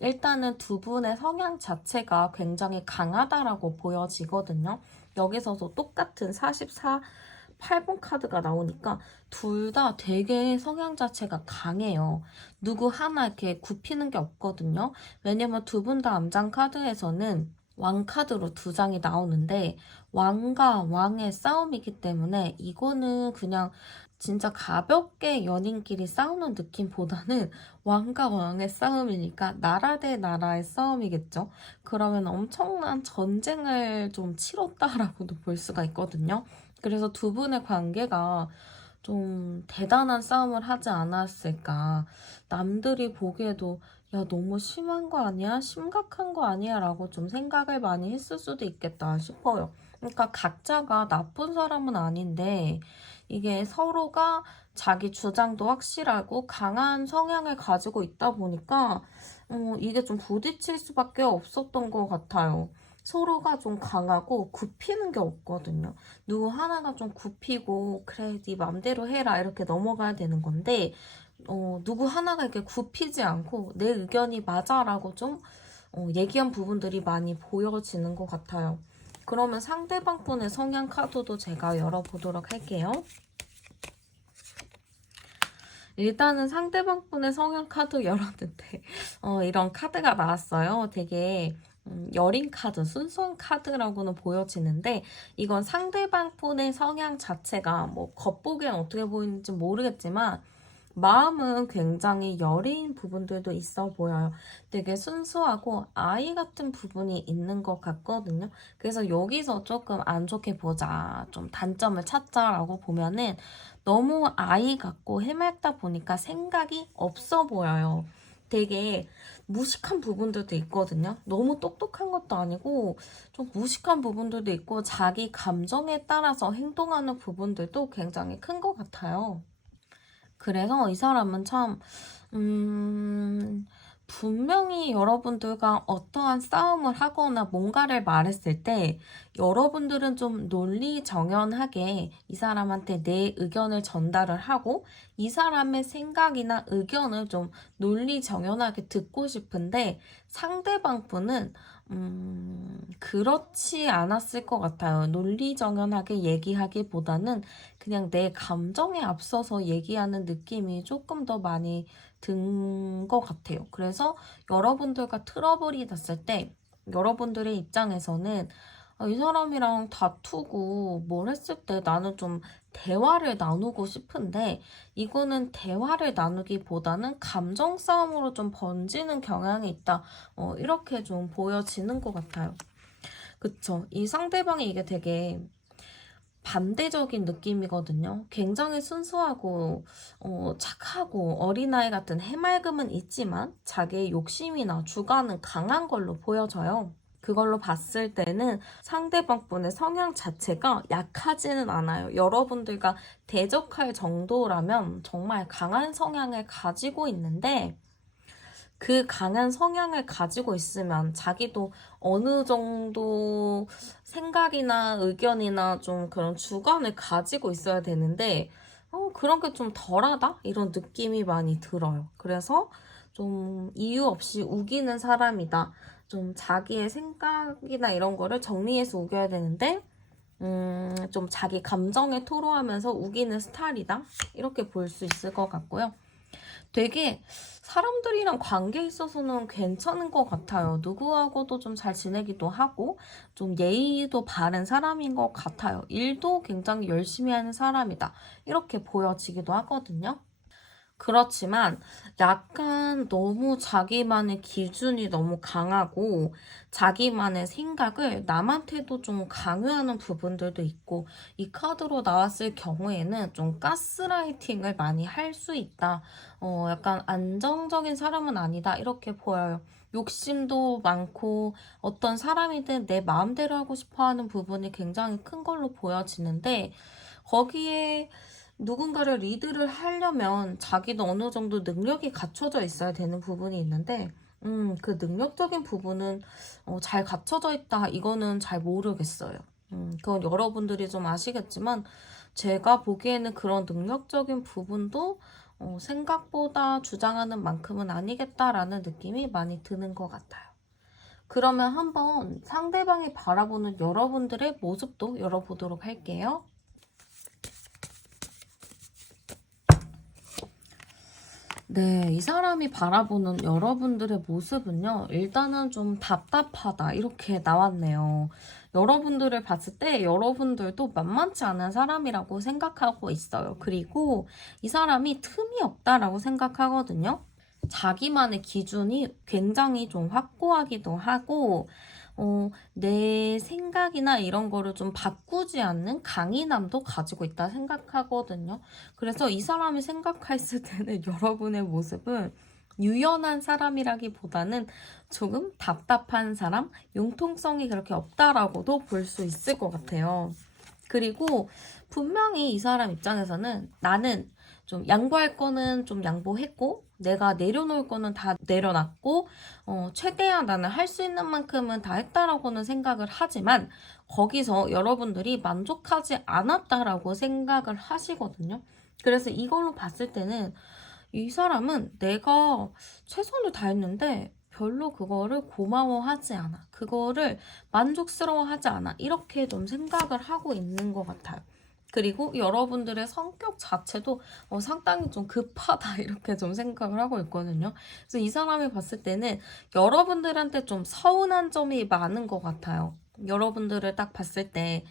일단은 두 분의 성향 자체가 굉장히 강하다라고 보여지거든요. 여기서도 똑같은 44, 8번 카드가 나오니까 둘 다 되게 성향 자체가 강해요. 누구 하나 이렇게 굽히는 게 없거든요. 왜냐면 두 분 다 암장 카드에서는 왕 카드로 두 장이 나오는데 왕과 왕의 싸움이기 때문에 이거는 그냥 진짜 가볍게 연인끼리 싸우는 느낌보다는 왕과 왕의 싸움이니까 나라 대 나라의 싸움이겠죠. 그러면 엄청난 전쟁을 좀 치렀다라고도 볼 수가 있거든요. 그래서 두 분의 관계가 좀 대단한 싸움을 하지 않았을까. 남들이 보기에도 야, 너무 심한 거 아니야? 심각한 거 아니야? 라고 좀 생각을 많이 했을 수도 있겠다 싶어요. 그러니까 각자가 나쁜 사람은 아닌데 이게 서로가 자기 주장도 확실하고 강한 성향을 가지고 있다 보니까 이게 좀 부딪힐 수밖에 없었던 것 같아요. 서로가 좀 강하고 굽히는 게 없거든요. 누구 하나가 좀 굽히고 그래 네 맘대로 해라 이렇게 넘어가야 되는 건데 누구 하나가 이렇게 굽히지 않고 내 의견이 맞아라고 좀 얘기한 부분들이 많이 보여지는 것 같아요. 그러면 상대방 분의 성향 카드도 제가 열어보도록 할게요. 일단은 상대방 분의 성향 카드 열었는데 이런 카드가 나왔어요. 되게 여린 카드, 순수한 카드라고는 보여지는데 이건 상대방 분의 성향 자체가 뭐 겉보기엔 어떻게 보이는지 모르겠지만 마음은 굉장히 여린 부분들도 있어 보여요. 되게 순수하고 아이 같은 부분이 있는 것 같거든요. 그래서 여기서 조금 안 좋게 보자, 좀 단점을 찾자라고 보면은 너무 아이 같고 해맑다 보니까 생각이 없어 보여요. 되게 무식한 부분들도 있거든요. 너무 똑똑한 것도 아니고 좀 무식한 부분들도 있고 자기 감정에 따라서 행동하는 부분들도 굉장히 큰 것 같아요. 그래서 이 사람은 참, 분명히 여러분들과 어떠한 싸움을 하거나 뭔가를 말했을 때 여러분들은 좀 논리정연하게 이 사람한테 내 의견을 전달을 하고 이 사람의 생각이나 의견을 좀 논리정연하게 듣고 싶은데 상대방 분은 그렇지 않았을 것 같아요. 논리정연하게 얘기하기보다는 그냥 내 감정에 앞서서 얘기하는 느낌이 조금 더 많이 든 것 같아요. 그래서 여러분들과 트러블이 났을 때 여러분들의 입장에서는 이 사람이랑 다투고 뭘 했을 때 나는 좀 대화를 나누고 싶은데 이거는 대화를 나누기보다는 감정 싸움으로 좀 번지는 경향이 있다. 이렇게 좀 보여지는 것 같아요. 그쵸? 이 상대방이 이게 되게 반대적인 느낌이거든요. 굉장히 순수하고 착하고 어린아이 같은 해맑음은 있지만 자기의 욕심이나 주관은 강한 걸로 보여져요. 그걸로 봤을 때는 상대방 분의 성향 자체가 약하지는 않아요. 여러분들과 대적할 정도라면 정말 강한 성향을 가지고 있는데 그 강한 성향을 가지고 있으면 자기도 어느 정도 생각이나 의견이나 좀 그런 주관을 가지고 있어야 되는데, 그런 게 좀 덜하다? 이런 느낌이 많이 들어요. 그래서 좀 이유 없이 우기는 사람이다. 좀 자기의 생각이나 이런 거를 정리해서 우겨야 되는데, 좀 자기 감정에 토로하면서 우기는 스타일이다. 이렇게 볼 수 있을 것 같고요. 되게 사람들이랑 관계에 있어서는 괜찮은 것 같아요. 누구하고도 좀 잘 지내기도 하고 좀 예의도 바른 사람인 것 같아요. 일도 굉장히 열심히 하는 사람이다. 이렇게 보여지기도 하거든요. 그렇지만 약간 너무 자기만의 기준이 너무 강하고 자기만의 생각을 남한테도 좀 강요하는 부분들도 있고 이 카드로 나왔을 경우에는 좀 가스라이팅을 많이 할 수 있다. 약간 안정적인 사람은 아니다. 이렇게 보여요. 욕심도 많고 어떤 사람이든 내 마음대로 하고 싶어 하는 부분이 굉장히 큰 걸로 보여지는데 거기에 누군가를 리드를 하려면 자기도 어느 정도 능력이 갖춰져 있어야 되는 부분이 있는데 그 능력적인 부분은 잘 갖춰져 있다 이거는 잘 모르겠어요. 그건 여러분들이 좀 아시겠지만 제가 보기에는 그런 능력적인 부분도 생각보다 주장하는 만큼은 아니겠다라는 느낌이 많이 드는 것 같아요. 그러면 한번 상대방이 바라보는 여러분들의 모습도 열어보도록 할게요. 네, 이 사람이 바라보는 여러분들의 모습은요, 일단은 좀 답답하다, 이렇게 나왔네요. 여러분들을 봤을 때 여러분들도 만만치 않은 사람이라고 생각하고 있어요. 그리고 이 사람이 틈이 없다라고 생각하거든요. 자기만의 기준이 굉장히 좀 확고하기도 하고, 내 생각이나 이런 거를 좀 바꾸지 않는 강인함도 가지고 있다 생각하거든요. 그래서 이 사람이 생각했을 때는 여러분의 모습은 유연한 사람이라기보다는 조금 답답한 사람, 융통성이 그렇게 없다라고도 볼 수 있을 것 같아요. 그리고 분명히 이 사람 입장에서는 나는 좀 양보할 거는 좀 양보했고 내가 내려놓을 거는 다 내려놨고 최대한 나는 할 수 있는 만큼은 다 했다라고는 생각을 하지만 거기서 여러분들이 만족하지 않았다라고 생각을 하시거든요. 그래서 이걸로 봤을 때는 이 사람은 내가 최선을 다했는데 별로 그거를 고마워하지 않아. 그거를 만족스러워하지 않아. 이렇게 좀 생각을 하고 있는 것 같아요. 그리고 여러분들의 성격 자체도 상당히 좀 급하다 이렇게 좀 생각을 하고 있거든요. 그래서 이 사람이 봤을 때는 여러분들한테 좀 서운한 점이 많은 것 같아요. 여러분들을 딱 봤을 때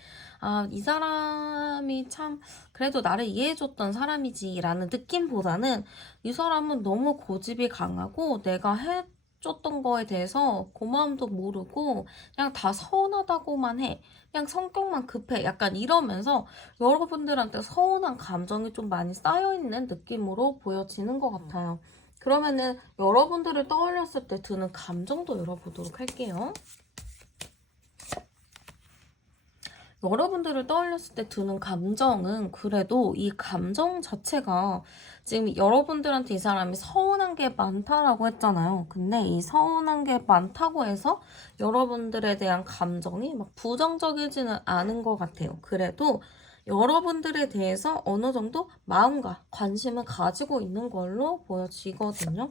이 사람이 참 그래도 나를 이해해줬던 사람이지라는 느낌보다는 이 사람은 너무 고집이 강하고 내가 해줬던 거에 대해서 고마움도 모르고 그냥 다 서운하다고만 해. 그냥 성격만 급해. 약간 이러면서 여러분들한테 서운한 감정이 좀 많이 쌓여있는 느낌으로 보여지는 것 같아요. 그러면은 여러분들을 떠올렸을 때 드는 감정도 열어보도록 할게요. 여러분들을 떠올렸을 때 드는 감정은 그래도 이 감정 자체가 지금 여러분들한테 이 사람이 서운한 게 많다라고 했잖아요. 근데 이 서운한 게 많다고 해서 여러분들에 대한 감정이 막 부정적이지는 않은 것 같아요. 그래도 여러분들에 대해서 어느 정도 마음과 관심을 가지고 있는 걸로 보여지거든요.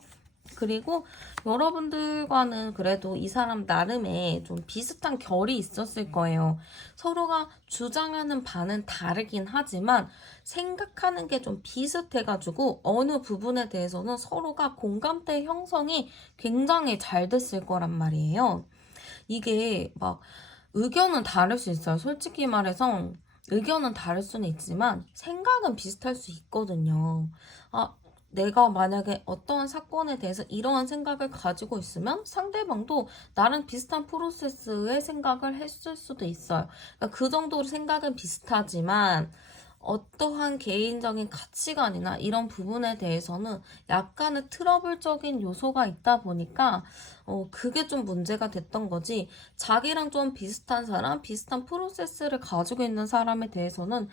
그리고 여러분들과는 그래도 이 사람 나름의 좀 비슷한 결이 있었을 거예요. 서로가 주장하는 바는 다르긴 하지만 생각하는 게 좀 비슷해가지고 어느 부분에 대해서는 서로가 공감대 형성이 굉장히 잘 됐을 거란 말이에요. 이게 막 의견은 다를 수 있어요. 솔직히 말해서 의견은 다를 수는 있지만 생각은 비슷할 수 있거든요. 내가 만약에 어떠한 사건에 대해서 이러한 생각을 가지고 있으면 상대방도 나랑 비슷한 프로세스의 생각을 했을 수도 있어요. 그러니까 그 정도로 생각은 비슷하지만 어떠한 개인적인 가치관이나 이런 부분에 대해서는 약간의 트러블적인 요소가 있다 보니까 그게 좀 문제가 됐던 거지. 자기랑 좀 비슷한 사람, 비슷한 프로세스를 가지고 있는 사람에 대해서는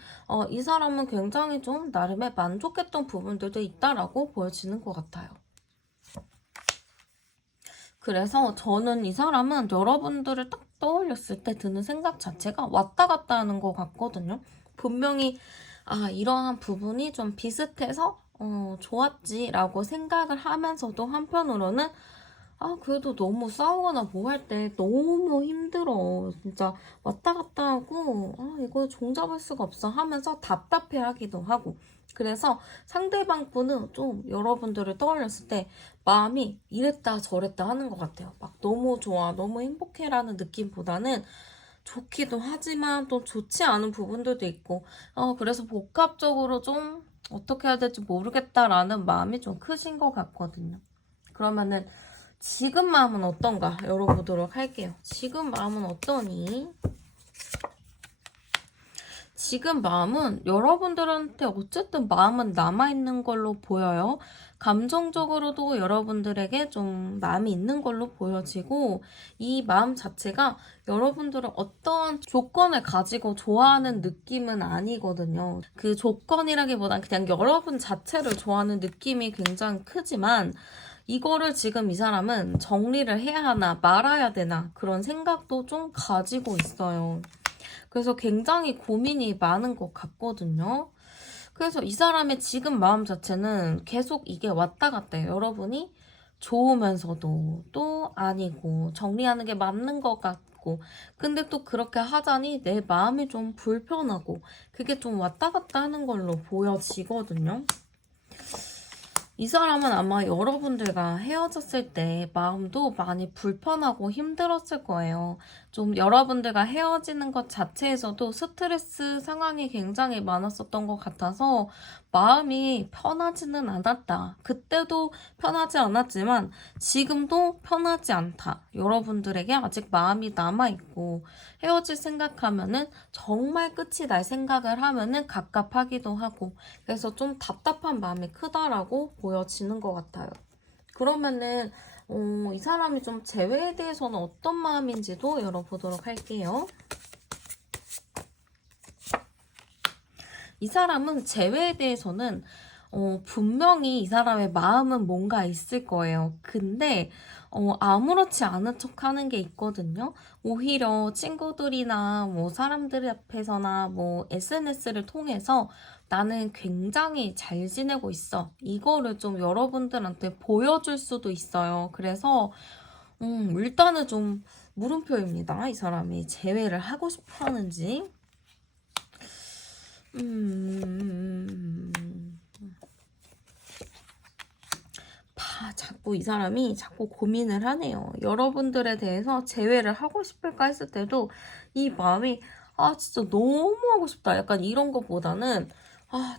이 사람은 굉장히 좀 나름의 만족했던 부분들도 있다라고 보여지는 것 같아요. 그래서 저는 이 사람은 여러분들을 딱 떠올렸을 때 드는 생각 자체가 왔다 갔다 하는 것 같거든요. 분명히 이러한 부분이 좀 비슷해서 좋았지라고 생각을 하면서도 한편으로는 그래도 너무 싸우거나 뭐 할 때 너무 힘들어. 진짜 왔다 갔다 하고, 이거 종잡을 수가 없어 하면서 답답해 하기도 하고. 그래서 상대방 분은 좀 여러분들을 떠올렸을 때 마음이 이랬다 저랬다 하는 것 같아요. 막 너무 좋아, 너무 행복해라는 느낌보다는 좋기도 하지만 또 좋지 않은 부분들도 있고, 그래서 복합적으로 좀 어떻게 해야 될지 모르겠다라는 마음이 좀 크신 것 같거든요. 그러면은 지금 마음은 어떤가 열어보도록 할게요. 지금 마음은 어떠니? 지금 마음은 여러분들한테 어쨌든 마음은 남아있는 걸로 보여요. 감정적으로도 여러분들에게 좀 마음이 있는 걸로 보여지고 이 마음 자체가 여러분들은 어떠한 조건을 가지고 좋아하는 느낌은 아니거든요. 그 조건이라기보단 그냥 여러분 자체를 좋아하는 느낌이 굉장히 크지만 이거를 지금 이 사람은 정리를 해야 하나 말아야 되나 그런 생각도 좀 가지고 있어요. 그래서 굉장히 고민이 많은 것 같거든요. 그래서 이 사람의 지금 마음 자체는 계속 이게 왔다 갔다 해요. 여러분이 좋으면서도 또 아니고 정리하는 게 맞는 것 같고 근데 또 그렇게 하자니 내 마음이 좀 불편하고 그게 좀 왔다 갔다 하는 걸로 보여지거든요. 이 사람은 아마 여러분들과 헤어졌을 때 마음도 많이 불편하고 힘들었을 거예요. 좀 여러분들과 헤어지는 것 자체에서도 스트레스 상황이 굉장히 많았었던 것 같아서 마음이 편하지는 않았다. 그때도 편하지 않았지만 지금도 편하지 않다. 여러분들에게 아직 마음이 남아있고 헤어질 생각하면은 정말 끝이 날 생각을 하면은 갑갑하기도 하고 그래서 좀 답답한 마음이 크다라고 보여지는 것 같아요. 그러면은 이 사람이 좀 재회에 대해서는 어떤 마음인지도 열어보도록 할게요. 이 사람은 재회에 대해서는 분명히 이 사람의 마음은 뭔가 있을 거예요. 근데 아무렇지 않은 척 하는 게 있거든요. 오히려 친구들이나 뭐 사람들 앞에서나 뭐 SNS를 통해서 나는 굉장히 잘 지내고 있어. 이거를 좀 여러분들한테 보여줄 수도 있어요. 그래서 일단은 좀 물음표입니다. 이 사람이 재회를 하고 싶어 하는지. 자꾸 이 사람이 자꾸 고민을 하네요. 여러분들에 대해서 재회를 하고 싶을까 했을 때도 이 마음이 진짜 너무 하고 싶다. 약간 이런 것보다는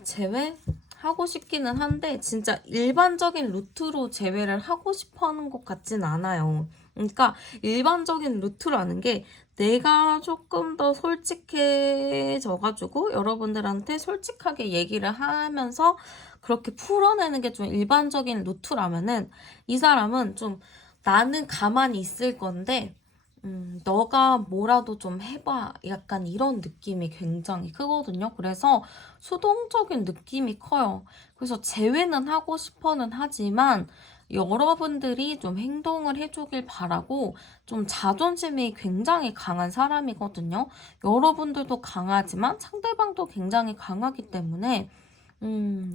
재회? 하고 싶기는 한데 진짜 일반적인 루트로 재회를 하고 싶어 하는 것 같진 않아요. 그러니까 일반적인 루트라는 게 내가 조금 더 솔직해져가지고 여러분들한테 솔직하게 얘기를 하면서 그렇게 풀어내는 게 좀 일반적인 루트라면은 이 사람은 좀 나는 가만히 있을 건데 너가 뭐라도 좀 해봐. 약간 이런 느낌이 굉장히 크거든요. 그래서 수동적인 느낌이 커요. 그래서 재회는 하고 싶어는 하지만 여러분들이 좀 행동을 해주길 바라고 좀 자존심이 굉장히 강한 사람이거든요. 여러분들도 강하지만 상대방도 굉장히 강하기 때문에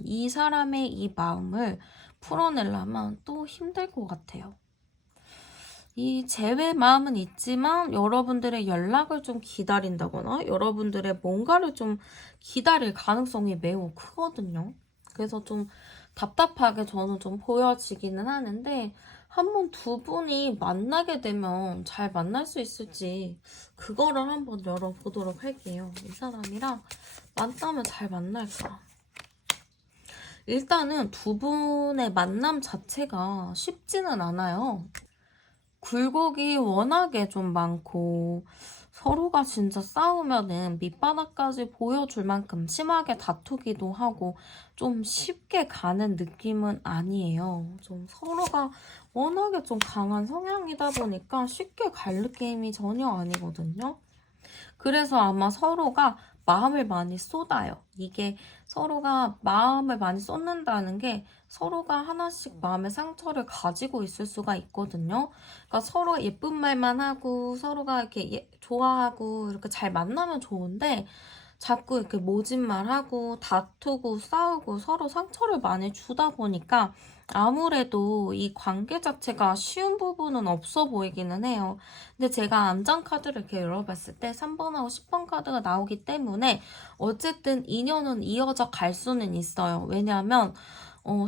이 사람의 이 마음을 풀어내려면 또 힘들 것 같아요. 이 재회 마음은 있지만 여러분들의 연락을 좀 기다린다거나 여러분들의 뭔가를 좀 기다릴 가능성이 매우 크거든요. 그래서 좀 답답하게 저는 좀 보여지기는 하는데 한번 두 분이 만나게 되면 잘 만날 수 있을지 그거를 한번 열어보도록 할게요. 이 사람이랑 만나면 잘 만날까? 일단은 두 분의 만남 자체가 쉽지는 않아요. 굴곡이 워낙에 좀 많고 서로가 진짜 싸우면은 밑바닥까지 보여줄 만큼 심하게 다투기도 하고 좀 쉽게 가는 느낌은 아니에요. 좀 서로가 워낙에 좀 강한 성향이다 보니까 쉽게 갈 느낌이 전혀 아니거든요. 그래서 아마 서로가 마음을 많이 쏟아요. 이게 서로가 마음을 많이 쏟는다는 게 서로가 하나씩 마음의 상처를 가지고 있을 수가 있거든요. 그러니까 서로 예쁜 말만 하고 서로가 이렇게 좋아하고 이렇게 잘 만나면 좋은데 자꾸 이렇게 모진 말하고 다투고 싸우고 서로 상처를 많이 주다 보니까 아무래도 이 관계 자체가 쉬운 부분은 없어 보이기는 해요. 근데 제가 암장 카드를 이렇게 열어봤을 때 3번하고 10번 카드가 나오기 때문에 어쨌든 인연은 이어져 갈 수는 있어요. 왜냐하면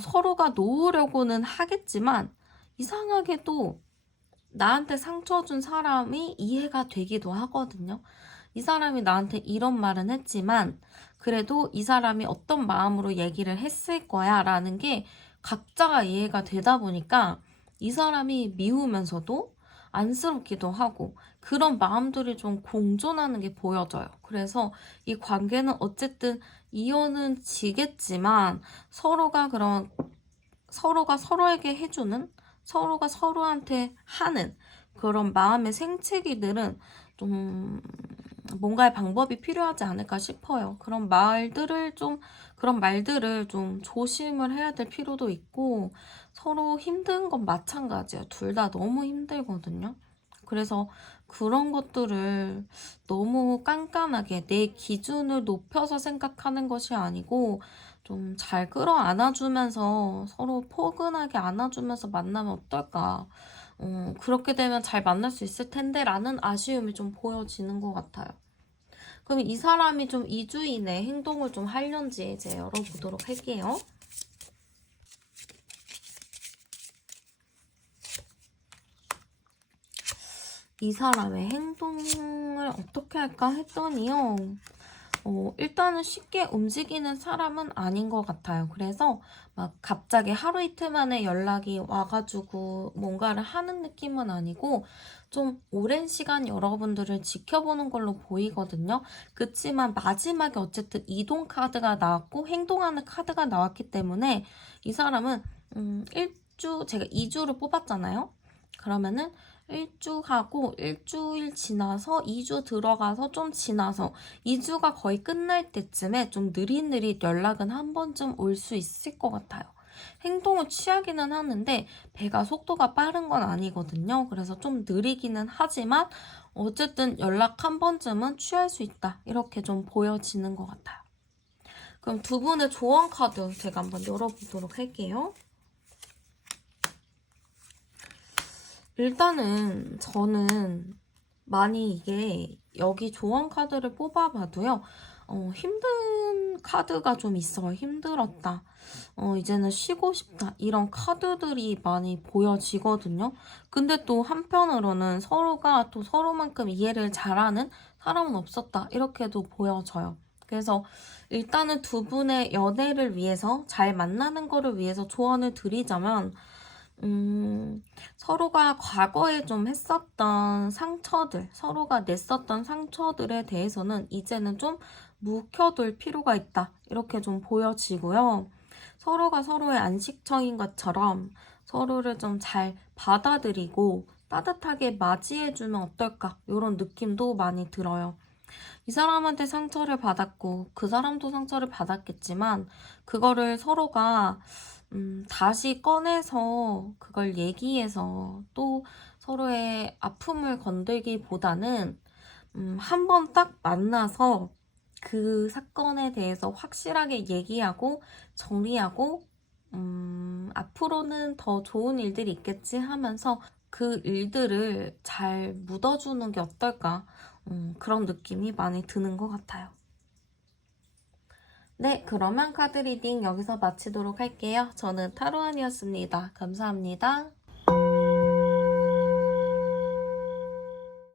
서로가 놓으려고는 하겠지만 이상하게도 나한테 상처 준 사람이 이해가 되기도 하거든요. 이 사람이 나한테 이런 말은 했지만 그래도 이 사람이 어떤 마음으로 얘기를 했을 거야 라는 게 각자가 이해가 되다 보니까 이 사람이 미우면서도 안쓰럽기도 하고 그런 마음들이 좀 공존하는 게 보여져요. 그래서 이 관계는 어쨌든 이혼은 지겠지만 서로가 그런 서로가 서로에게 해주는, 서로가 서로한테 하는 그런 마음의 생채기들은 좀 뭔가의 방법이 필요하지 않을까 싶어요. 그런 말들을 좀 조심을 해야 될 필요도 있고, 서로 힘든 건 마찬가지예요. 둘 다 너무 힘들거든요. 그래서 그런 것들을 너무 깐깐하게 내 기준을 높여서 생각하는 것이 아니고, 좀 잘 끌어안아주면서 서로 포근하게 안아주면서 만나면 어떨까. 그렇게 되면 잘 만날 수 있을 텐데 라는 아쉬움이 좀 보여지는 것 같아요. 그럼 이 사람이 좀 2주 이내 행동을 좀 하려는지 이제 열어보도록 할게요. 이 사람의 행동을 어떻게 할까 했더니요. 일단은 쉽게 움직이는 사람은 아닌 것 같아요. 그래서 막 갑자기 하루 이틀 만에 연락이 와가지고 뭔가를 하는 느낌은 아니고 좀 오랜 시간 여러분들을 지켜보는 걸로 보이거든요. 그치만 마지막에 어쨌든 이동 카드가 나왔고 행동하는 카드가 나왔기 때문에 이 사람은 제가 2주를 뽑았잖아요. 그러면은 1주 하고 일주일 지나서 2주 들어가서 좀 지나서 2주가 거의 끝날 때쯤에 좀 느릿느릿 연락은 한 번쯤 올 수 있을 것 같아요. 행동을 취하기는 하는데 배가 속도가 빠른 건 아니거든요. 그래서 좀 느리기는 하지만 어쨌든 연락 한 번쯤은 취할 수 있다. 이렇게 좀 보여지는 것 같아요. 그럼 두 분의 조언 카드 제가 한번 열어보도록 할게요. 일단은 저는 많이 이게 여기 조언 카드를 뽑아봐도요. 힘든 카드가 좀 있어요. 힘들었다. 이제는 쉬고 싶다. 이런 카드들이 많이 보여지거든요. 근데 또 한편으로는 서로가 또 서로만큼 이해를 잘하는 사람은 없었다. 이렇게도 보여져요. 그래서 일단은 두 분의 연애를 위해서 잘 만나는 거를 위해서 조언을 드리자면 서로가 과거에 좀 했었던 상처들, 서로가 냈었던 상처들에 대해서는 이제는 좀 묵혀둘 필요가 있다. 이렇게 좀 보여지고요. 서로가 서로의 안식처인 것처럼 서로를 좀 잘 받아들이고 따뜻하게 맞이해주면 어떨까? 이런 느낌도 많이 들어요. 이 사람한테 상처를 받았고 그 사람도 상처를 받았겠지만 그거를 서로가 다시 꺼내서 그걸 얘기해서 또 서로의 아픔을 건들기보다는 한 번 딱 만나서 그 사건에 대해서 확실하게 얘기하고 정리하고 앞으로는 더 좋은 일들이 있겠지 하면서 그 일들을 잘 묻어주는 게 어떨까 그런 느낌이 많이 드는 것 같아요. 네, 그러면 카드 리딩 여기서 마치도록 할게요. 저는 타로안이었습니다. 감사합니다.